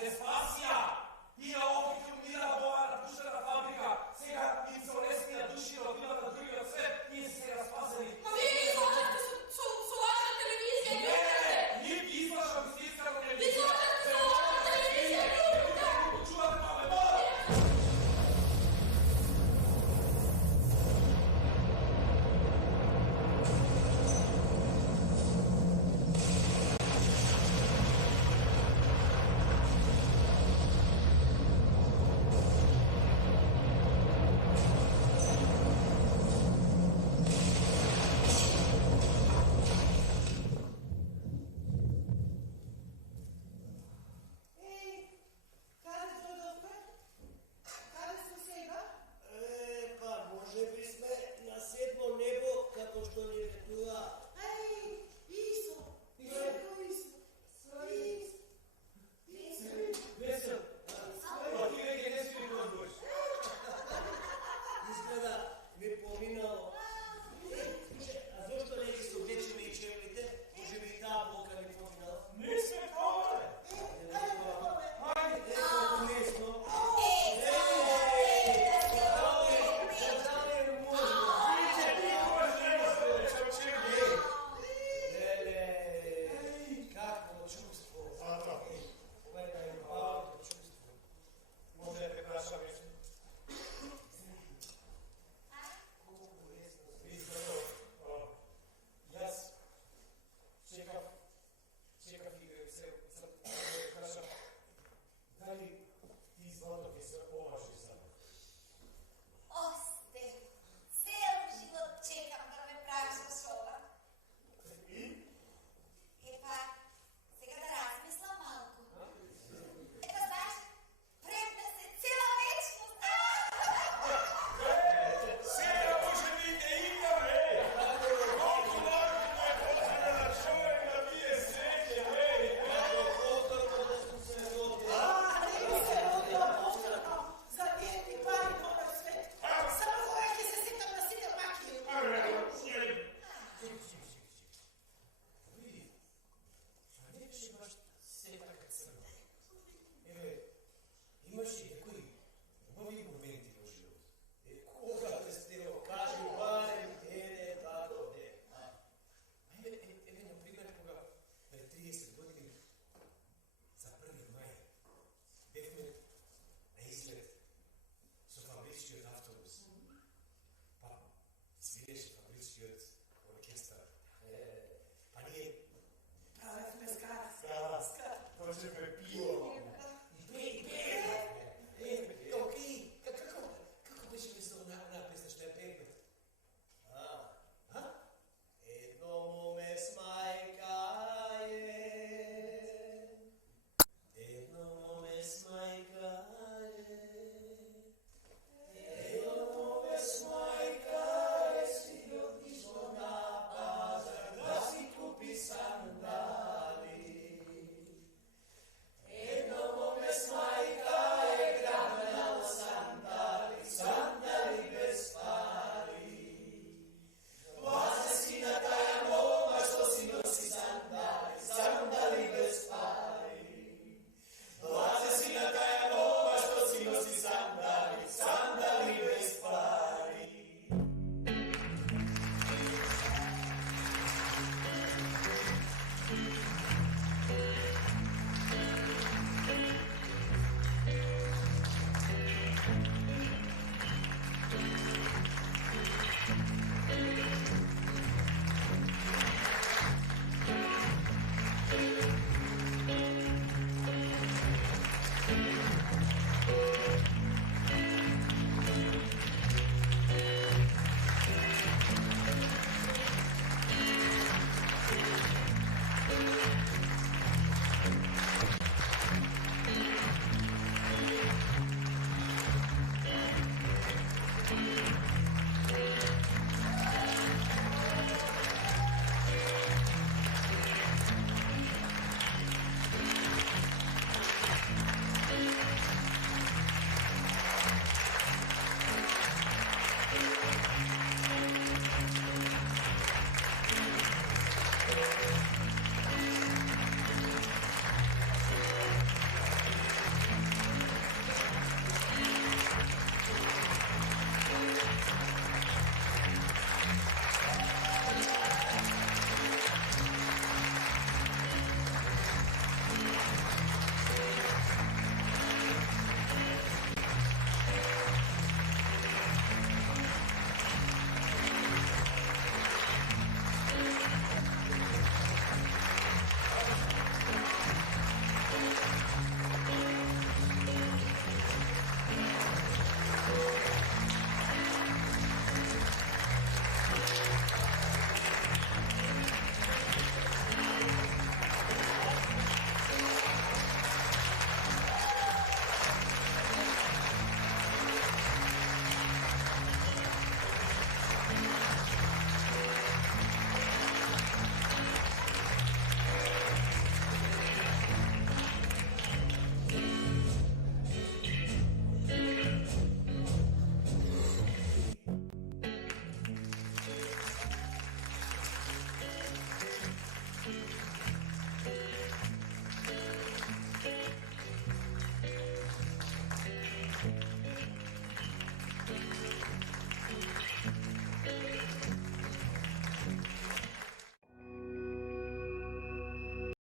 Се спасија! Тие опити умира во оваа напуштена фабрика. Сега им се